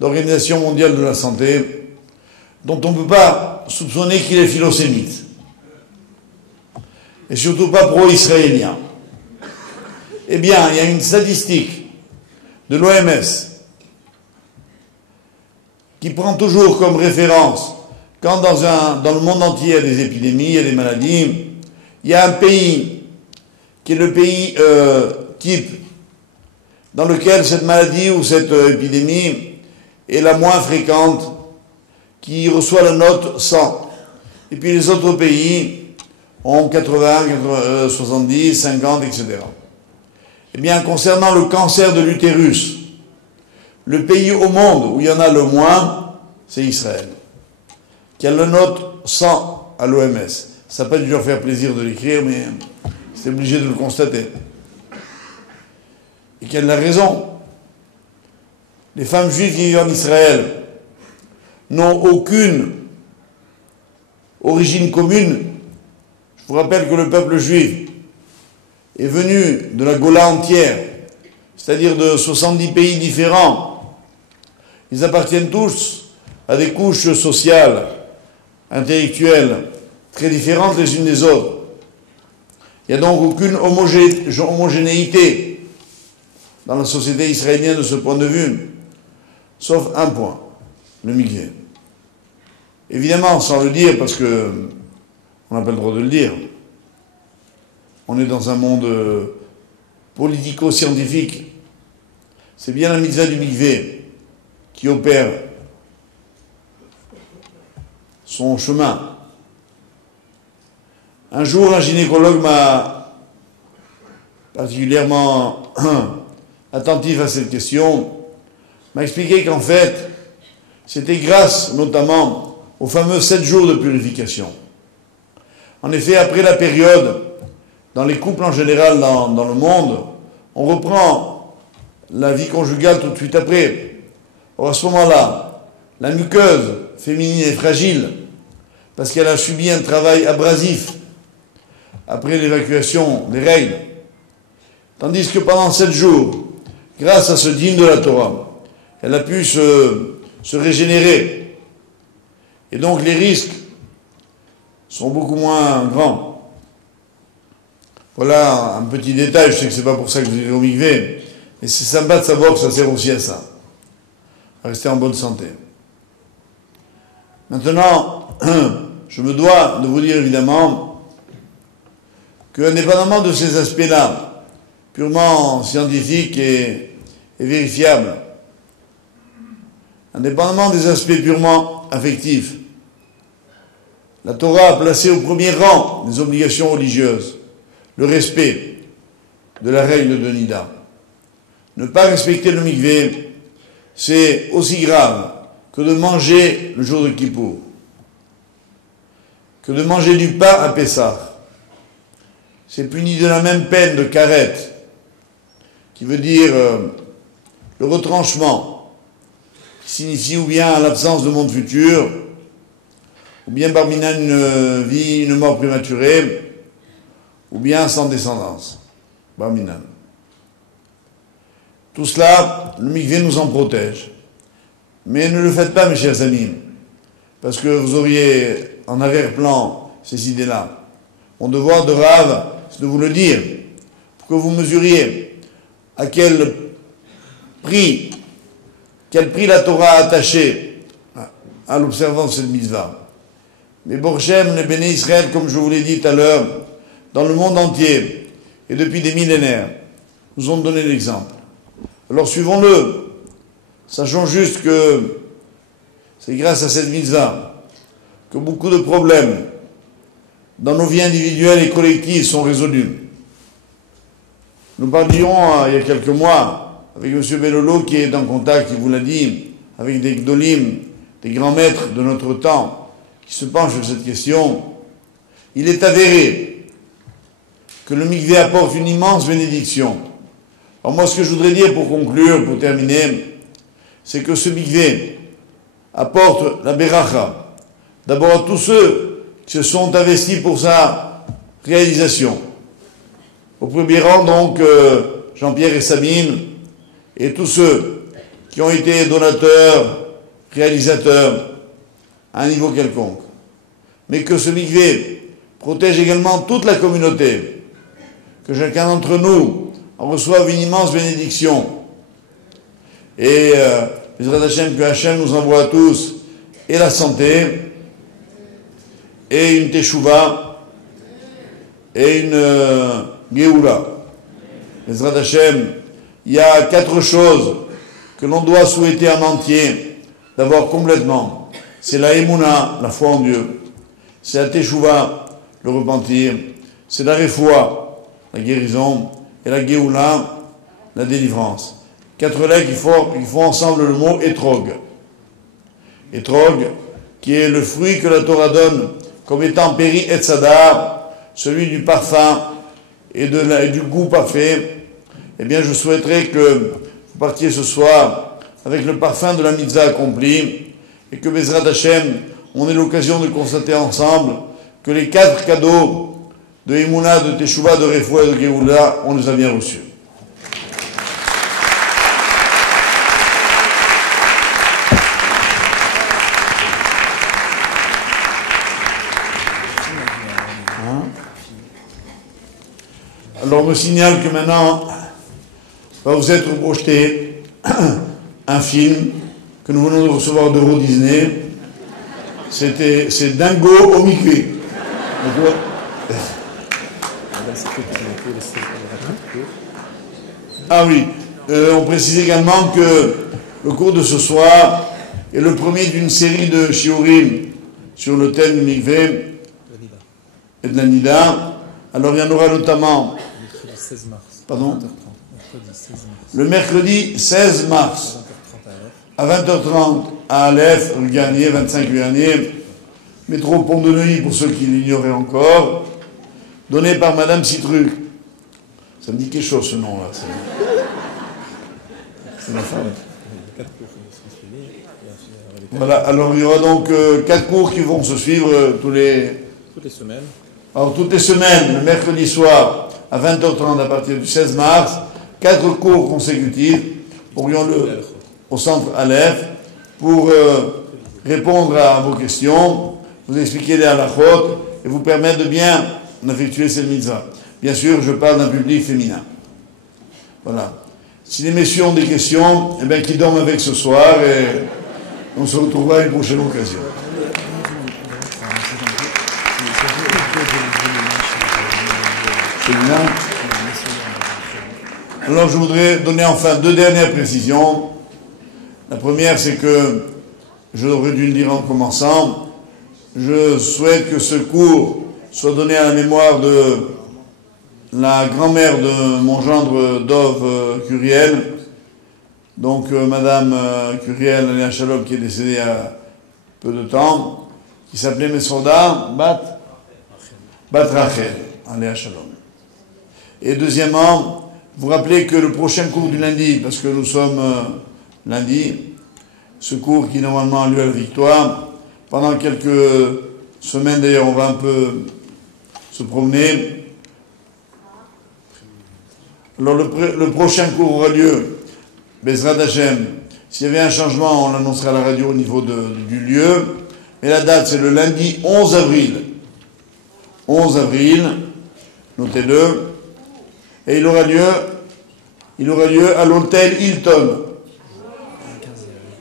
l'Organisation mondiale de la santé, dont on ne peut pas soupçonner qu'il est philosémite, et surtout pas pro-israélien. Eh bien, il y a une statistique de l'OMS qui prend toujours comme référence, quand dans le monde entier il y a des épidémies, il y a des maladies, il y a un pays qui est le pays type, dans lequel cette maladie ou cette épidémie est la moins fréquente, qui reçoit la note 100. Et puis les autres pays ont 80, 70, 50, etc. Eh bien, concernant le cancer de l'utérus, le pays au monde où il y en a le moins, c'est Israël. qui a la note 100 à l'OMS. Ça n'a pas dû leur faire plaisir de l'écrire, mais c'est obligé de le constater. Et qu'elle a raison. Les femmes juives qui vivent en Israël n'ont aucune origine commune. Je vous rappelle que le peuple juif est venu de la Gola entière, c'est-à-dire de 70 pays différents. Ils appartiennent tous à des couches sociales, intellectuelles, très différentes les unes des autres. Il n'y a donc aucune homogénéité dans la société israélienne de ce point de vue, sauf un point, le mikvé. Évidemment, sans le dire, parce que on n'a pas le droit de le dire, on est dans un monde politico-scientifique. C'est bien la mitzvah du mikvé qui opère son chemin. Un jour, un gynécologue m'a particulièrement attentif à cette question, m'a expliqué qu'en fait, c'était grâce notamment aux fameux 7 jours de purification. En effet, après la période, dans les couples en général dans le monde, on reprend la vie conjugale tout de suite après. Or, à ce moment-là, la muqueuse féminine est fragile parce qu'elle a subi un travail abrasif après l'évacuation des règles. Tandis que pendant 7 jours, grâce à ce dîme de la Torah, elle a pu se régénérer. Et donc les risques sont beaucoup moins grands. Voilà un petit détail, je sais que c'est pas pour ça que vous êtes au mikvé, mais c'est sympa de savoir que ça sert aussi à ça, à rester en bonne santé. Maintenant, je me dois de vous dire évidemment que, indépendamment de ces aspects-là, purement scientifiques et vérifiables, indépendamment des aspects purement affectifs, la Torah a placé au premier rang des obligations religieuses le respect de la règle de Nida. Ne pas respecter le mikvé, c'est aussi grave que de manger le jour de Kippour, que de manger du pain à Pessah. C'est puni de la même peine de karet, qui veut dire le retranchement, qui signifie ou bien l'absence de monde futur, ou bien parmina une mort prématurée, ou bien sans descendance. Barminan. Tout cela, le mikvé nous en protège. Mais ne le faites pas, mes chers amis, parce que vous auriez en arrière-plan ces idées-là. Mon devoir de Rav, c'est de vous le dire, pour que vous mesuriez à quel prix la Torah a attaché à l'observance de cette mitzvah. Mais Borchem, les béné Israël, comme je vous l'ai dit tout à l'heure, dans le monde entier, et depuis des millénaires, nous ont donné l'exemple. Alors suivons-le. Sachons juste que c'est grâce à cette mitzvah que beaucoup de problèmes dans nos vies individuelles et collectives sont résolus. Nous parlions il y a quelques mois avec M. Bellolo, qui est en contact, il vous l'a dit, avec des gdolim, des grands maîtres de notre temps, qui se penchent sur cette question. Il est avéré que le mikvé apporte une immense bénédiction. Alors moi, ce que je voudrais dire pour conclure, pour terminer, c'est que ce mikvé apporte la beracha, d'abord à tous ceux qui se sont investis pour sa réalisation. Au premier rang, donc, Jean-Pierre et Sabine, et tous ceux qui ont été donateurs, réalisateurs, à un niveau quelconque. Mais que ce mikvé protège également toute la communauté, que chacun d'entre nous en reçoive une immense bénédiction. Et Bezrat Hashem, que Hashem nous envoie à tous et la santé, et une teshuva, et une geoula. Bezrat Hashem, il y a 4 choses que l'on doit souhaiter en entier d'avoir complètement. C'est la émouna, la foi en Dieu. C'est la teshuva, le repentir. C'est la refoua, la guérison, et la geoula, la délivrance. 4 lettres qui font ensemble le mot etrog. Etrog, qui est le fruit que la Torah donne comme étant péri et tzadar, celui du parfum et du goût parfait, eh bien je souhaiterais que vous partiez ce soir avec le parfum de la mitzvah accomplie et que Bezrat Hashem, on ait l'occasion de constater ensemble que les 4 cadeaux de Emouna, de Teshuvah, de Refoua et de Géoula, on les a bien reçus. Alors on me signale que maintenant va vous être projeté un film que nous venons de recevoir d'Euro Disney. C'est Dingo au Mikvé. Ah oui, on précise également que le cours de ce soir est le premier d'une série de shiurim sur le thème du Mikvé et de la Nida. Alors il y en aura notamment pardon, le mercredi 16 mars à 20h30 à Aleph, le Garnier, 25 Garnier, métro Pont de Neuilly pour ceux qui l'ignoraient encore, donné par Madame Citruc. Ça me dit quelque chose ce nom-là. C'est ma femme. Voilà, alors il y aura donc 4 cours qui vont se suivre toutes les semaines. Alors toutes les semaines, le mercredi soir à 20h30 à partir du 16 mars, 4 cours consécutifs, aurions-le au centre Aleph, pour répondre à vos questions, vous expliquer les halachot et vous permettre de bien effectuer cette mitzvah. Bien sûr, je parle d'un public féminin. Voilà. Si les messieurs ont des questions, eh bien qu'ils dorment avec ce soir et on se retrouvera à une prochaine occasion. Alors je voudrais donner enfin 2 dernières précisions. La première, c'est que, j'aurais dû le dire en commençant, je souhaite que ce cours soit donné à la mémoire de la grand-mère de mon gendre Dov Curiel, donc Madame Curiel, Aléa Shalom, qui est décédée il y a peu de temps, qui s'appelait Mesoda Bat Rachel, Aléa Shalom. Et deuxièmement, vous rappelez que le prochain cours du lundi, parce que nous sommes lundi, ce cours qui normalement a lieu à la Victoire, pendant quelques semaines d'ailleurs, on va un peu se promener. Alors le prochain cours aura lieu, Bezrat Hashem. S'il y avait un changement, on l'annoncera à la radio au niveau du lieu. Mais la date, c'est le lundi 11 avril. 11 avril, notez-le. Et il aura lieu à l'hôtel Hilton,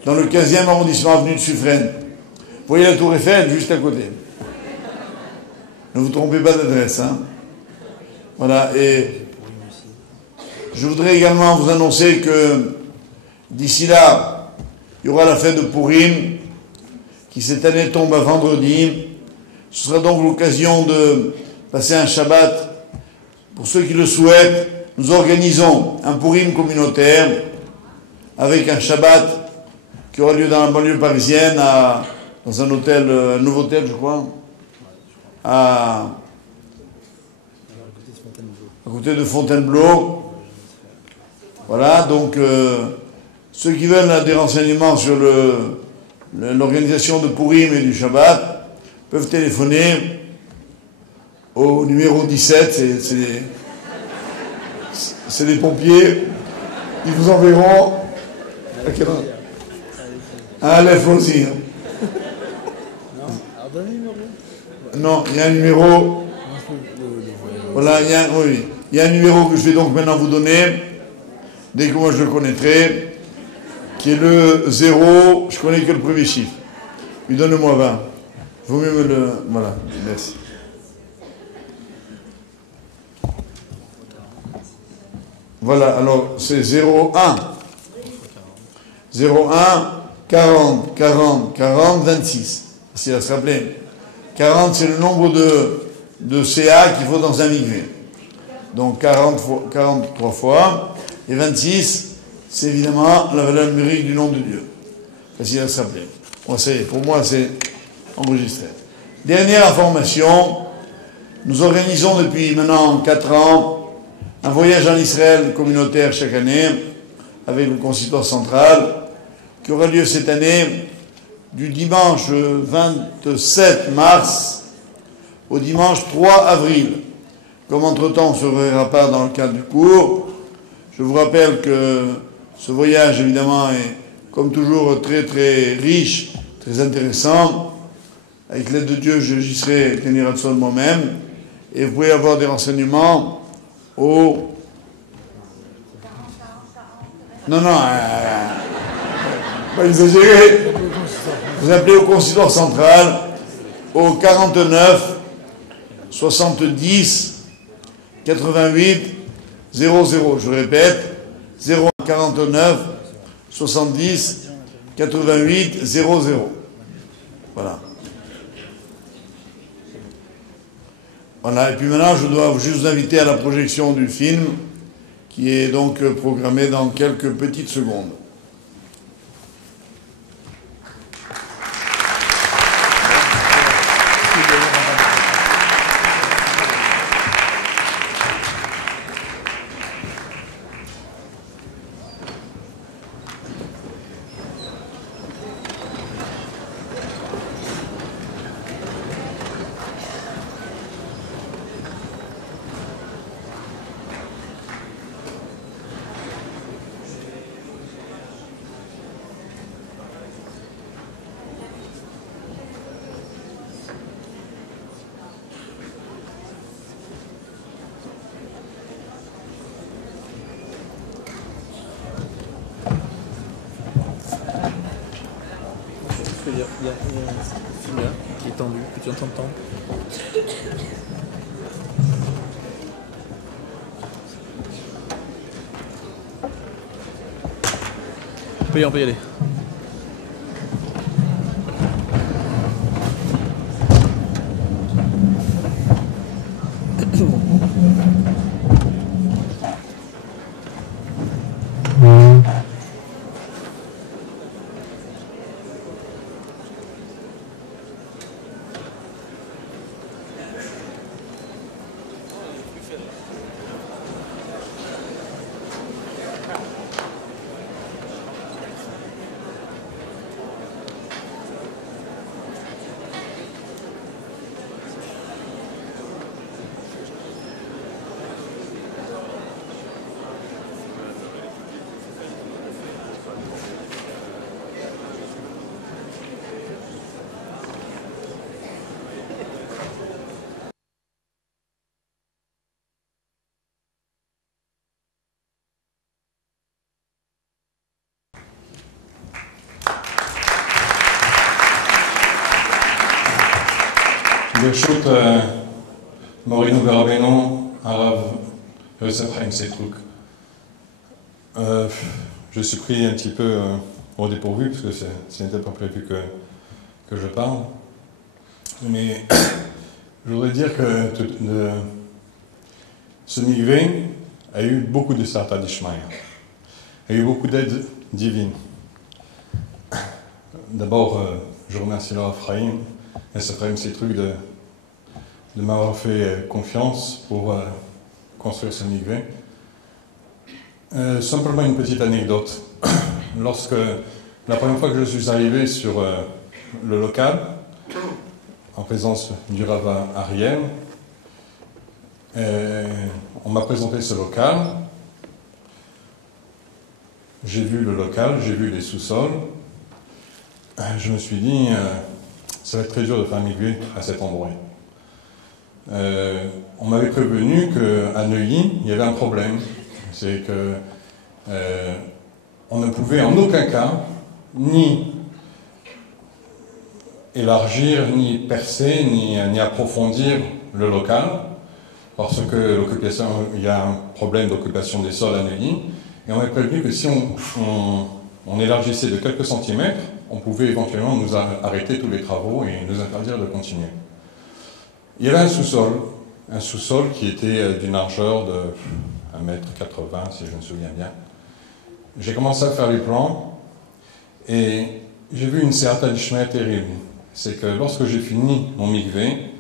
dans le 15e arrondissement, avenue de Suffren. Vous voyez la tour Eiffel, juste à côté. Ne vous trompez pas d'adresse, hein. Voilà, et je voudrais également vous annoncer que d'ici là, il y aura la fête de Purim, qui cette année tombe à vendredi. Ce sera donc l'occasion de passer un Shabbat. Pour ceux qui le souhaitent, nous organisons un Purim communautaire avec un Shabbat qui aura lieu dans la banlieue parisienne, dans un hôtel, un nouveau hôtel, je crois, à côté de Fontainebleau. Voilà, donc ceux qui veulent des renseignements sur l'organisation de Purim et du Shabbat peuvent téléphoner au numéro 17, c'est les pompiers, ils vous enverront à quelle heure? À Aleph aussi. Non, il y a un numéro. Voilà, il y a un numéro que je vais donc maintenant vous donner, dès que moi je le connaîtrai, qui est le 0, je connais que le premier chiffre. Lui donne-moi 20. Vaut mieux me le... Voilà, merci. Voilà, alors c'est 01 40 40 40 26. C'est à se rappeler. 40, c'est le nombre de CA qu'il faut dans un mikvé. Donc 43 fois. Et 26, c'est évidemment la valeur numérique du nom de Dieu. Facile à se rappeler. Bon, pour moi, c'est enregistré. Dernière information, nous organisons depuis maintenant 4 ans un voyage en Israël communautaire chaque année avec le consistoire central qui aura lieu cette année du dimanche 27 mars au dimanche 3 avril. Comme entre-temps on ne se reverra pas dans le cadre du cours, je vous rappelle que ce voyage évidemment est comme toujours très très riche, très intéressant. Avec l'aide de Dieu, j'y serai tenir à sol moi-même. Et vous pouvez avoir des renseignements au... Non, pas exagérer. Vous appelez au consistoire central au 49 70 88 00. Je répète, 049 70 88 00. Voilà. Voilà, et puis maintenant, je dois juste vous inviter à la projection du film, qui est donc programmé dans quelques petites secondes. Il y a un film là qui est tendu, que tu entends tendre. On peut y aller. ברשות מורינו ורבנו הרב יוסף חיים סטרוק. Je suis pris un petit peu au dépourvu parce que ce n'était pas prévu que je parle. Mais je voudrais dire que ce mikvé a eu beaucoup de sarta d'Ishmaï, a eu beaucoup d'aide divine. D'abord, je remercie le Rav Chaim et ce Chaim Sitruc de m'avoir fait confiance pour construire ce mikvé. Simplement une petite anecdote. Lorsque la première fois que je suis arrivé sur le local, en présence du Rav Ariel, on m'a présenté ce local. J'ai vu le local, j'ai vu les sous-sols. Je me suis dit, ça va être très dur de faire un mikvé à cet endroit. On m'avait prévenu qu'à Neuilly, il y avait un problème. C'est que on ne pouvait en aucun cas ni élargir, ni percer, ni approfondir le local, parce que l'occupation, il y a un problème d'occupation des sols à Neuilly, et on m'avait prévenu que si on élargissait de quelques centimètres, on pouvait éventuellement nous arrêter tous les travaux et nous interdire de continuer. Il y avait un sous-sol qui était d'une largeur de 1,80 m, si je me souviens bien. J'ai commencé à faire les plans et j'ai vu une serta d'Ishmael terrible. c'est que lorsque j'ai fini mon mikvé,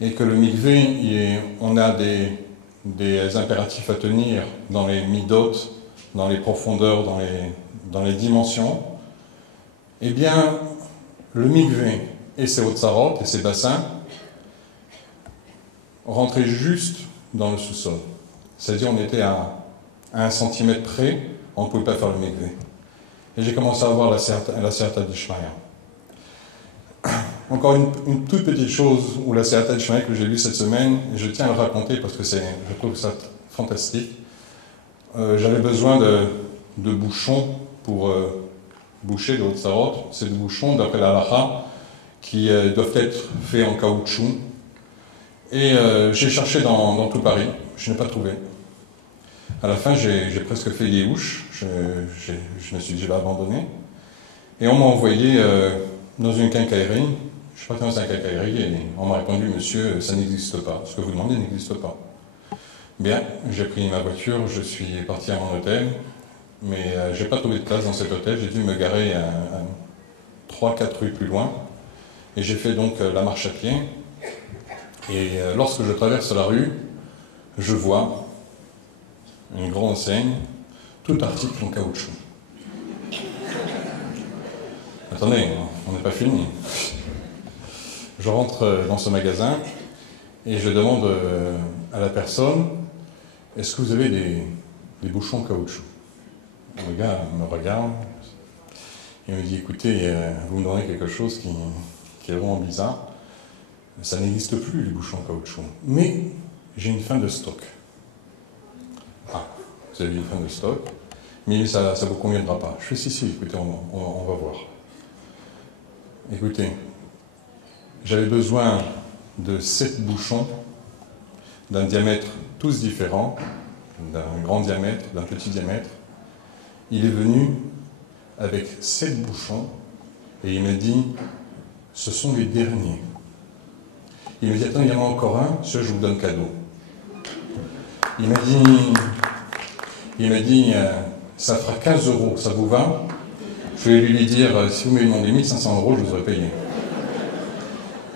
et que le mikvé, on a des impératifs à tenir dans les midot, dans les profondeurs, dans les dimensions, eh bien, le mikvé et ses otsarot et ses bassins rentraient juste dans le sous-sol. C'est-à-dire, on était à 1 centimètre près, on ne pouvait pas faire le mikvé. Et j'ai commencé à voir la Siyata d'Ishmael. Encore une toute petite chose, ou la Siyata d'Ishmael que j'ai lue cette semaine, et je tiens à le raconter parce que je trouve ça fantastique. J'avais besoin de bouchons pour boucher de Hotzarot. C'est des bouchons, d'après la halakha, qui doivent être faits en caoutchouc. Et j'ai cherché dans tout Paris, je n'ai pas trouvé. À la fin, j'ai presque fait des houches, je me suis dit, je vais abandonner. Et on m'a envoyé dans une quincaillerie, je suis parti dans une quincaillerie, et on m'a répondu, monsieur, ça n'existe pas, ce que vous demandez n'existe pas. Bien, j'ai pris ma voiture, je suis parti à mon hôtel, mais je n'ai pas trouvé de place dans cet hôtel, j'ai dû me garer à 3-4 rues plus loin, et j'ai fait donc la marche à pied. Et lorsque je traverse la rue, je vois une grande enseigne, tout article en caoutchouc. Attendez, on n'est pas fini. Je rentre dans ce magasin et je demande à la personne, est-ce que vous avez des bouchons en caoutchouc? Le gars me regarde et me dit, écoutez, vous me donnez quelque chose qui est vraiment bizarre. Ça n'existe plus, les bouchons en caoutchouc. Mais j'ai une fin de stock. Ah, vous avez une fin de stock, mais ça ne vous conviendra pas. Je fais si, écoutez, on va voir. Écoutez, j'avais besoin de 7 bouchons d'un diamètre tous différents, d'un grand diamètre, d'un petit diamètre. Il est venu avec 7 bouchons et il m'a dit, ce sont les derniers. Il me dit, attends, il y en a encore un, celui-là je vous donne cadeau. Il m'a dit, ça fera 15 €, ça vous va? Je vais lui dire, si vous m'avez demandé 1500 €, je vous aurais payé.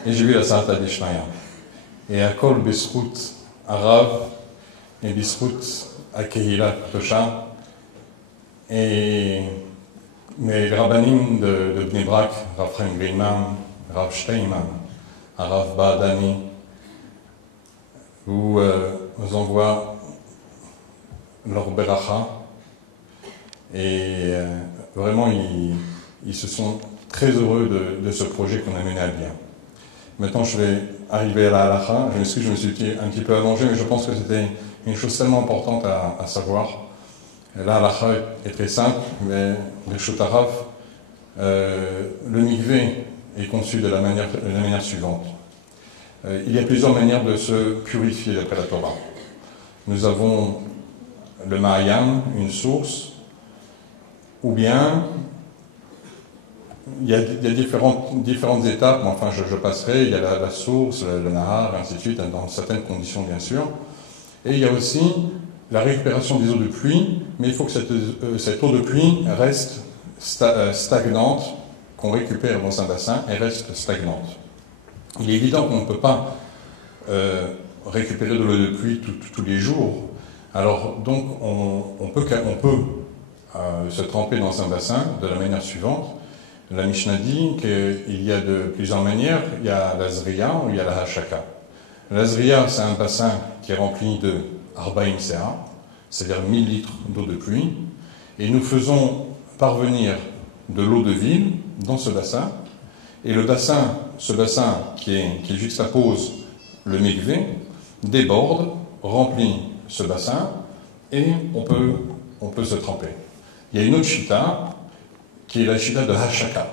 Et j'ai vu la Siyata d'Ishmael. Et à Kol Besrout Arav, et Besrout Akehila Tosha, et mes rabbanim de Bnei Brak, Rav Chaim Greinman, Rav Steinman, Rav Baadani, vous envoient leur beracha et vraiment ils se sont très heureux de ce projet qu'on a mené à bien. Maintenant je vais arriver à la halakha. Je m'excuse, je me suis un petit peu allongé, mais je pense que c'était une chose tellement importante à savoir. La halakha est très simple, mais le shotarav, le mikvé est conçu de la manière suivante. Il y a plusieurs manières de se purifier d'après la Torah. Nous avons le Ma'ayan, une source, ou bien il y a différentes étapes, mais enfin je passerai, il y a la source, le Nahar, et ainsi de suite, dans certaines conditions bien sûr. Et il y a aussi la récupération des eaux de pluie, mais il faut que cette eau de pluie reste stagnante, qu'on récupère dans un bassin et reste stagnante. Il est évident qu'on ne peut pas récupérer de l'eau de pluie tous les jours. Alors donc on peut se tremper dans un bassin de la manière suivante. La Mishnah dit qu'il y a de plusieurs manières. Il y a la Zriya ou il y a la Hashaka. La Zriya, c'est un bassin qui est rempli de Arba'im Se'a, c'est-à-dire 1000 litres d'eau de pluie, et nous faisons parvenir de l'eau de ville dans ce bassin, et ce bassin qui juxtapose le mikvé déborde, remplit ce bassin, et on peut se tremper. Il y a une autre chita, qui est la chita de Hashaka,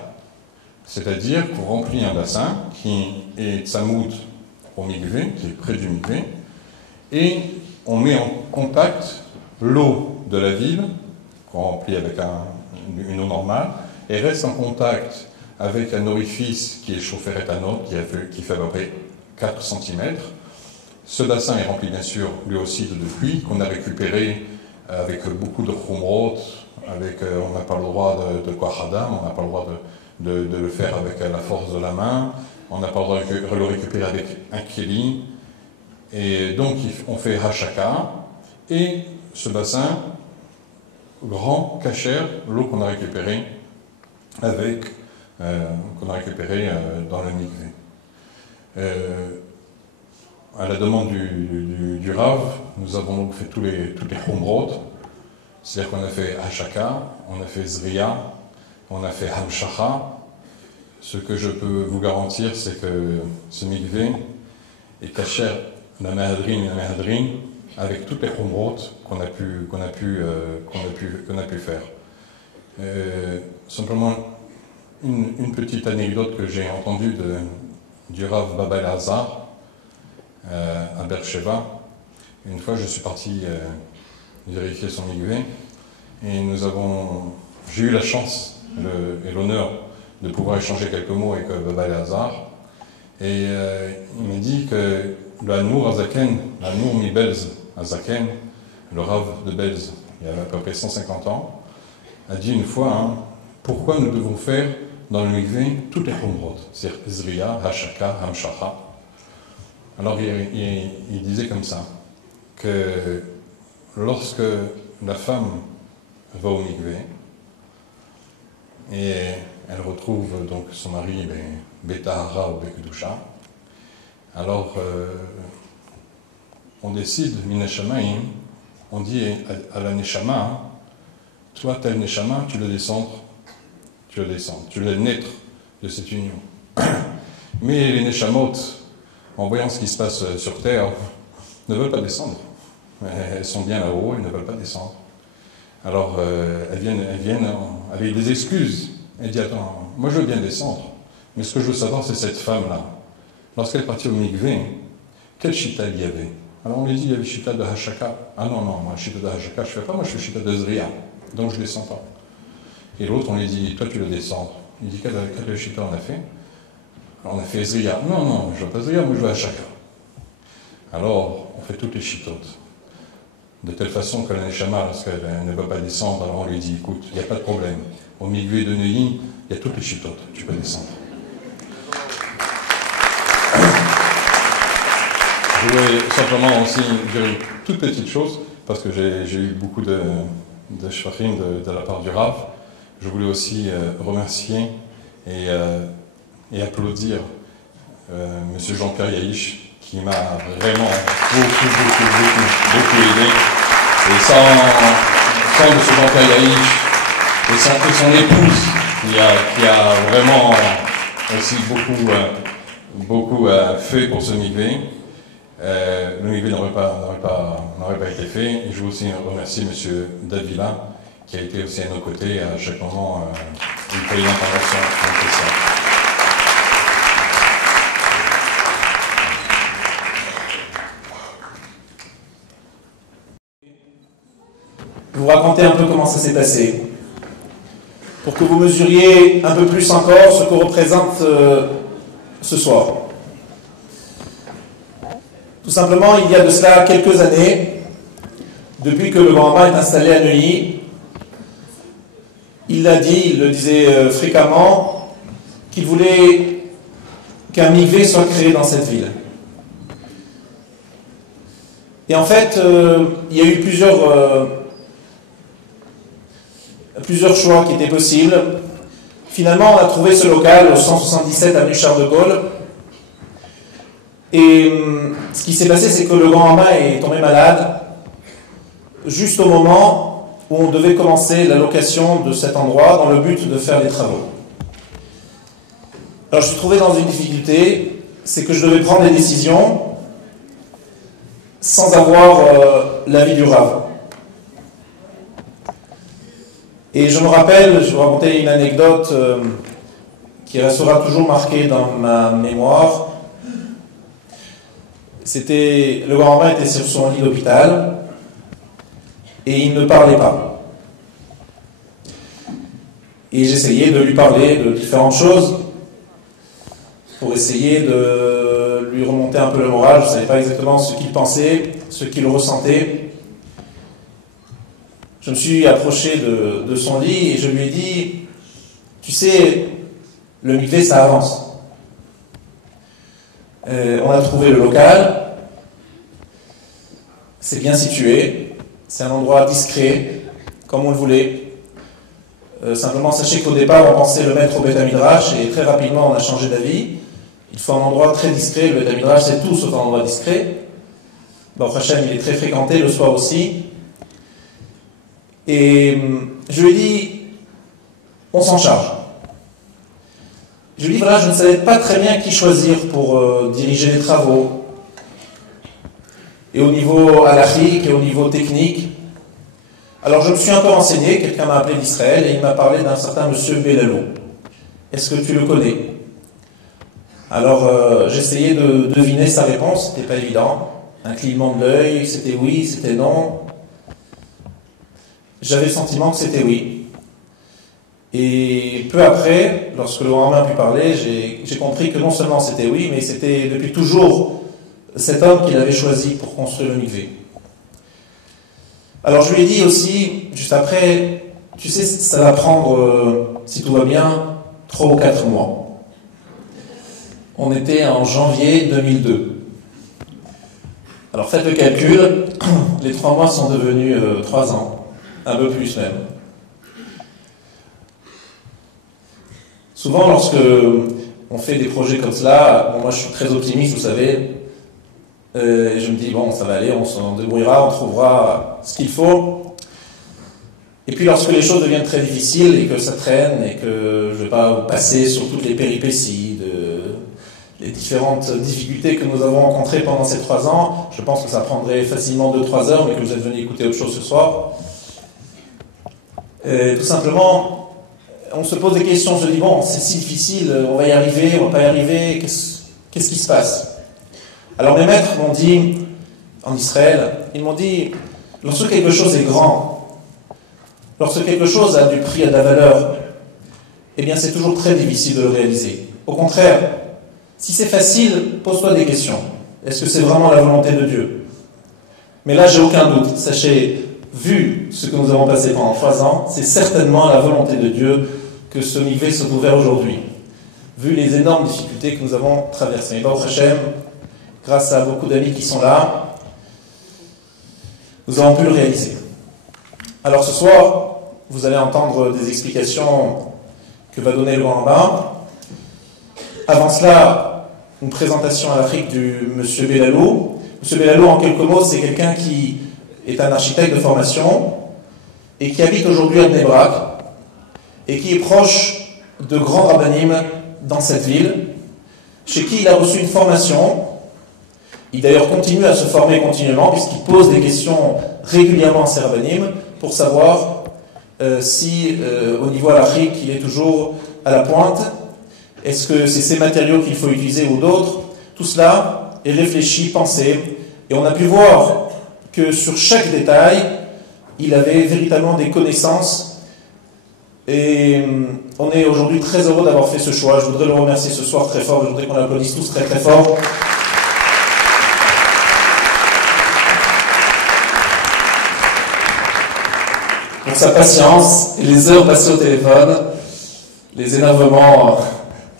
c'est-à-dire qu'on remplit un bassin qui est tsamoud au mikvé, qui est près du mikvé, et on met en contact l'eau de la ville, qu'on remplit avec une eau normale, et reste en contact avec un orifice qui est chauffé éthanol, qui fait à peu près 4 cm. Ce bassin est rempli bien sûr lui aussi de pluie qu'on a récupéré avec beaucoup de khumrot, on n'a pas le droit de koach adam, on n'a pas le droit de le faire avec la force de la main, on n'a pas le droit de le récupérer avec un keli, et donc on fait hachaka, et ce bassin grand, cachère, l'eau qu'on a récupérée dans le mikvé. À la demande du Rav, nous avons donc fait toutes les chumrot, c'est-à-dire qu'on a fait hachaka, on a fait zriya, on a fait hamshacha. Ce que je peux vous garantir, c'est que ce mikvé est cachère, la mehadrin avec toutes les chumrot qu'on a pu faire. Simplement une petite anecdote que j'ai entendue du Rav Baba El-Hazar à Beersheba. Une fois, je suis parti vérifier son mikvé et j'ai eu la chance et l'honneur de pouvoir échanger quelques mots avec Baba El-Hazar. Et il m'a dit que le Nour Azaken, la Nour mi Belz Azaken, le Rav de Belz, il y a à peu près 150 ans, a dit une fois, pourquoi nous devons faire dans le mikvé toutes les chumrot, c'est-à-dire Zriya, Hashaka, Hamshacha. Alors il disait comme ça, que lorsque la femme va au mikvé, et elle retrouve donc son mari, Betahara ou Bekdusha, alors on décide, Mineshamaim, on dit à la Neshama, toi, tel Neshama, tu le descends, tu le naître de cette union. Mais les Neshamot, en voyant ce qui se passe sur Terre, ne veulent pas descendre. Elles sont bien là-haut, elles ne veulent pas descendre. Alors, elles viennent avec des excuses. Elles disent, attends, moi je veux bien descendre, mais ce que je veux savoir, c'est cette femme-là. Lorsqu'elle est partie au mikvé, quel chita il y avait? Alors on lui dit, il y avait chita de Hashaka. Ah non, moi, chita de Hashaka, je ne fais pas, moi je fais chita de Zriya, donc je ne descends pas. Et l'autre, on lui dit, toi tu le descends. Il dit, quel chita on a fait? On a fait Zriya. Non, je ne veux pas Zriya, moi je veux Hashaka. Alors, on fait toutes les chitotes. De telle façon que la Neshama, lorsqu'elle ne veut pas descendre, alors on lui dit, écoute, il n'y a pas de problème. Au mikvé de Neuilly, il y a toutes les chitotes, tu peux descendre. Je voulais simplement aussi dire une toute petite chose, parce que j'ai eu beaucoup de shvachim de la part du Rav. Je voulais aussi remercier et applaudir M. Jean-Pierre Yaïch, qui m'a vraiment beaucoup aidé. Et sans M. Jean-Pierre Yaïch et son épouse, qui a vraiment aussi beaucoup fait pour ce mikvé, le mikvé n'aurait pas été fait. Et je veux aussi remercier M. Davila, qui a été aussi à nos côtés à chaque moment où il fallait une intervention nécessaire. Vous raconter un peu comment ça s'est passé, pour que vous mesuriez un peu plus encore ce que représente ce soir. Tout simplement, il y a de cela quelques années, depuis que le Grand Rabbin est installé à Neuilly, il le disait fréquemment, qu'il voulait qu'un mikvé soit créé dans cette ville. Et en fait, il y a eu plusieurs choix qui étaient possibles. Finalement, on a trouvé ce local au 177 avenue Charles de Gaulle. Et ce qui s'est passé, c'est que le Grand Rabbin est tombé malade juste au moment où on devait commencer la location de cet endroit dans le but de faire les travaux. Alors je suis trouvé dans une difficulté, c'est que je devais prendre des décisions sans avoir l'avis du Rav. Et je me rappelle, je vais vous raconter une anecdote qui restera toujours marquée dans ma mémoire. Le Grand Rabbin était sur son lit d'hôpital et il ne parlait pas. Et j'essayais de lui parler de différentes choses pour essayer de lui remonter un peu le moral. Je ne savais pas exactement ce qu'il pensait, ce qu'il ressentait. Je me suis approché de son lit et je lui ai dit, tu sais, le mikvé, ça avance. On a trouvé le local, c'est bien situé, c'est un endroit discret, comme on le voulait. Simplement, sachez qu'au départ, on pensait le mettre au Beth Midrash et très rapidement, on a changé d'avis. Il faut un endroit très discret. Le Beth Midrash, c'est tout sauf un endroit discret. Baruch Hashem, il est très fréquenté, le soir aussi. Et je lui ai dit, on s'en charge. Je lui ai dit, voilà, je ne savais pas très bien qui choisir pour diriger les travaux. Et au niveau halachique et au niveau technique. Alors je me suis un peu renseigné, quelqu'un m'a appelé d'Israël et il m'a parlé d'un certain monsieur Belalou. Est-ce que tu le connais? Alors j'essayais de deviner sa réponse, c'était pas évident. Un clignement de l'œil, c'était oui, c'était non. J'avais le sentiment que c'était oui. Et peu après, lorsque le Rambam a pu parler, j'ai compris que non seulement c'était oui, mais c'était depuis toujours cet homme qu'il avait choisi pour construire le mikvé. Alors je lui ai dit aussi, juste après, tu sais, ça va prendre, si tout va bien, 3 ou 4 mois. On était en janvier 2002. Alors faites le calcul, les 3 mois sont devenus 3 ans, un peu plus même. Souvent lorsque on fait des projets comme cela, bon, moi je suis très optimiste, vous savez, je me dis, bon, ça va aller, on s'en débrouillera, on trouvera ce qu'il faut. Et puis lorsque les choses deviennent très difficiles et que ça traîne et que je ne vais pas passer sur toutes les péripéties, les différentes difficultés que nous avons rencontrées pendant ces 3 ans, je pense que ça prendrait facilement 2-3 heures, mais que vous êtes venu écouter autre chose ce soir. Tout simplement, on se pose des questions, je dis, bon, c'est si difficile, on va y arriver, on ne va pas y arriver, qu'est-ce qui se passe? Alors mes maîtres m'ont dit, en Israël, ils m'ont dit, lorsque quelque chose est grand, lorsque quelque chose a du prix, a de la valeur, eh bien c'est toujours très difficile de le réaliser. Au contraire, si c'est facile, pose-toi des questions. Est-ce que c'est vraiment la volonté de Dieu? Mais là, j'ai aucun doute. Sachez, vu ce que nous avons passé pendant 3 ans, c'est certainement la volonté de Dieu que ce mikvé soit ouvert aujourd'hui. Vu les énormes difficultés que nous avons traversées. Baruch Hashem, grâce à beaucoup d'amis qui sont là, nous avons pu le réaliser. Alors ce soir, vous allez entendre des explications que va donner le Rambam. Avant cela, une présentation à l'Afrique du monsieur Belalou. Monsieur Belalou, en quelques mots, c'est quelqu'un qui est un architecte de formation et qui habite aujourd'hui à Bnei Brak et qui est proche de grands rabbanim dans cette ville, chez qui il a reçu une formation. Il d'ailleurs continue à se former continuellement puisqu'il pose des questions régulièrement à ses rabbanim pour savoir si au niveau halachique il est toujours à la pointe. Est-ce que c'est ces matériaux qu'il faut utiliser ou d'autres? Tout cela est réfléchi, pensé, et on a pu voir que sur chaque détail, il avait véritablement des connaissances, et on est aujourd'hui très heureux d'avoir fait ce choix. Je voudrais le remercier ce soir très fort, je voudrais qu'on l'applaudisse tous très très fort. Pour sa patience, et les heures passées au téléphone, les énervements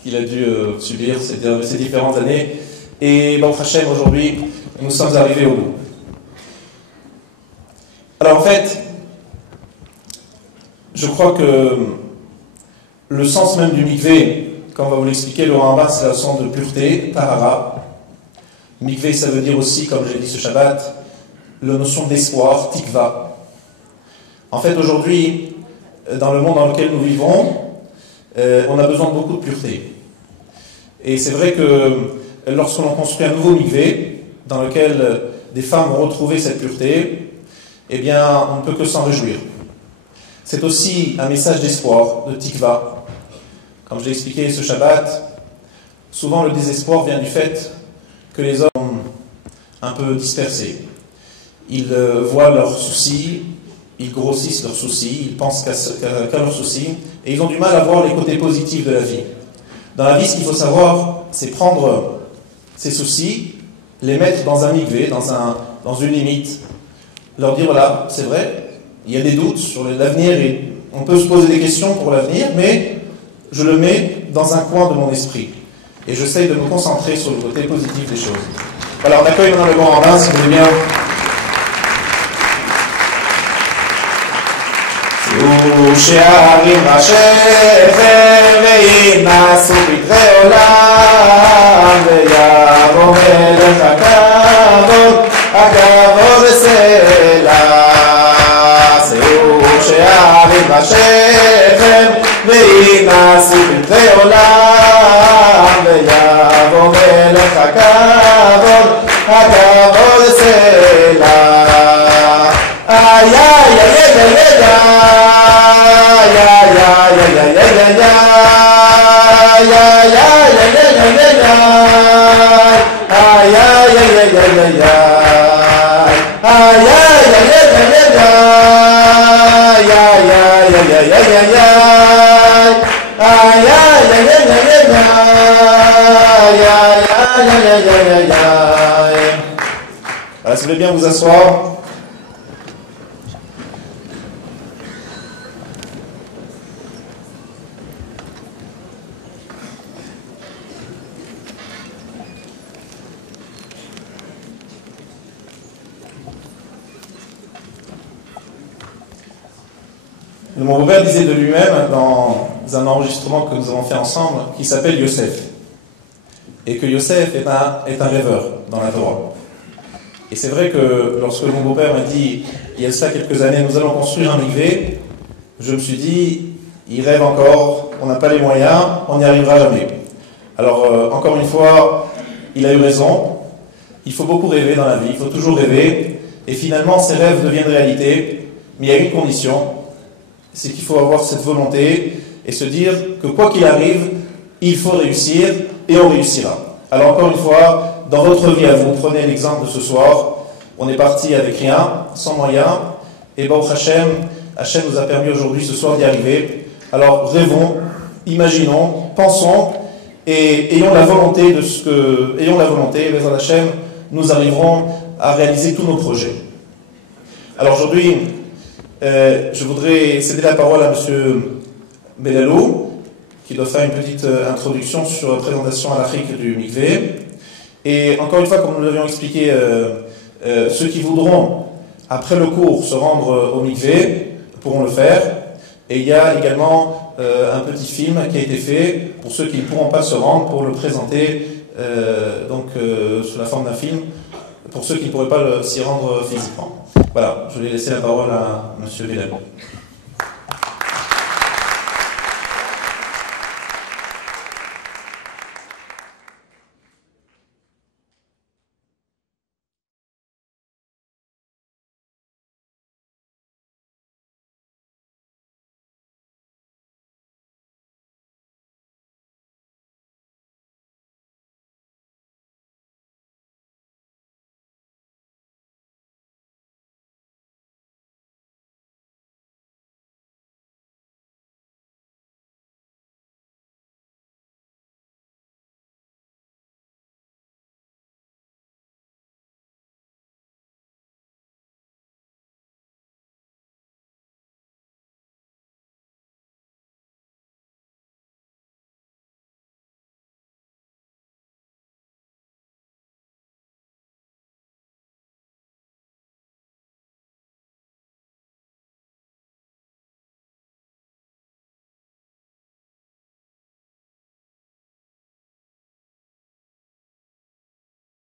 qu'il a dû subir ces différentes années. Et Baruch Hashem, aujourd'hui, nous sommes arrivés au bout. Alors en fait, je crois que le sens même du mikvé, comme on va vous l'expliquer, le Rambam, c'est la notion de pureté, tahara. Mikvé, ça veut dire aussi, comme j'ai dit ce Shabbat, la notion d'espoir, tikva. En fait, aujourd'hui, dans le monde dans lequel nous vivons, on a besoin de beaucoup de pureté. Et c'est vrai que lorsque l'on construit un nouveau mikvé, dans lequel des femmes vont retrouver cette pureté, eh bien, on ne peut que s'en réjouir. C'est aussi un message d'espoir, de tikva. Comme je l'ai expliqué ce Shabbat, souvent le désespoir vient du fait que les hommes sont un peu dispersés. Ils voient leurs soucis, ils grossissent leurs soucis, ils pensent qu'à leurs soucis, et ils ont du mal à voir les côtés positifs de la vie. Dans la vie, ce qu'il faut savoir, c'est prendre ces soucis, les mettre dans un mikvé, dans une limite, leur dire, voilà, c'est vrai, il y a des doutes sur l'avenir, et on peut se poser des questions pour l'avenir, mais je le mets dans un coin de mon esprit. Et j'essaye de me concentrer sur le côté positif des choses. Voilà, on accueille maintenant le grand rabbin, si vous voulez bien. שערים השכם וינשאו פתחי עולם ויבוא מלך הכבוד וסלע שאו שערים השכם וינשאו פתחי עולם ויבוא מלך הכבוד וסלע ay ay ay ay alors, si vous voulez bien vous asseoir. Mon beau-père disait de lui-même dans un enregistrement que nous avons fait ensemble qu'il s'appelle Yosef. Et que Yosef est un rêveur dans la Torah. Et c'est vrai que lorsque mon beau-père m'a dit, il y a ça quelques années, nous allons construire un mikvé, je me suis dit, il rêve encore, on n'a pas les moyens, on n'y arrivera jamais. Alors, encore une fois, il a eu raison. Il faut beaucoup rêver dans la vie, il faut toujours rêver. Et finalement, ces rêves deviennent réalité. Mais il y a une condition, c'est qu'il faut avoir cette volonté et se dire que quoi qu'il arrive, il faut réussir et on réussira. Alors encore une fois, dans votre vie, vous prenez l'exemple de ce soir, on est parti avec rien, sans moyens, et Baruch Hashem, Hashem nous a permis aujourd'hui ce soir d'y arriver. Alors rêvons, imaginons, pensons, et ayons la volonté Bezrat Hashem, nous arriverons à réaliser tous nos projets. Alors aujourd'hui, je voudrais céder la parole à M. Belalou, qui doit faire une petite introduction sur la présentation à l'Afrique du mikvé. Et encore une fois, comme nous l'avions expliqué, ceux qui voudront, après le cours, se rendre au mikvé, pourront le faire. Et il y a également un petit film qui a été fait pour ceux qui ne pourront pas se rendre, pour le présenter sous la forme d'un film, pour ceux qui ne pourraient pas s'y rendre physiquement. Voilà, je vais laisser la parole à M. Belalou.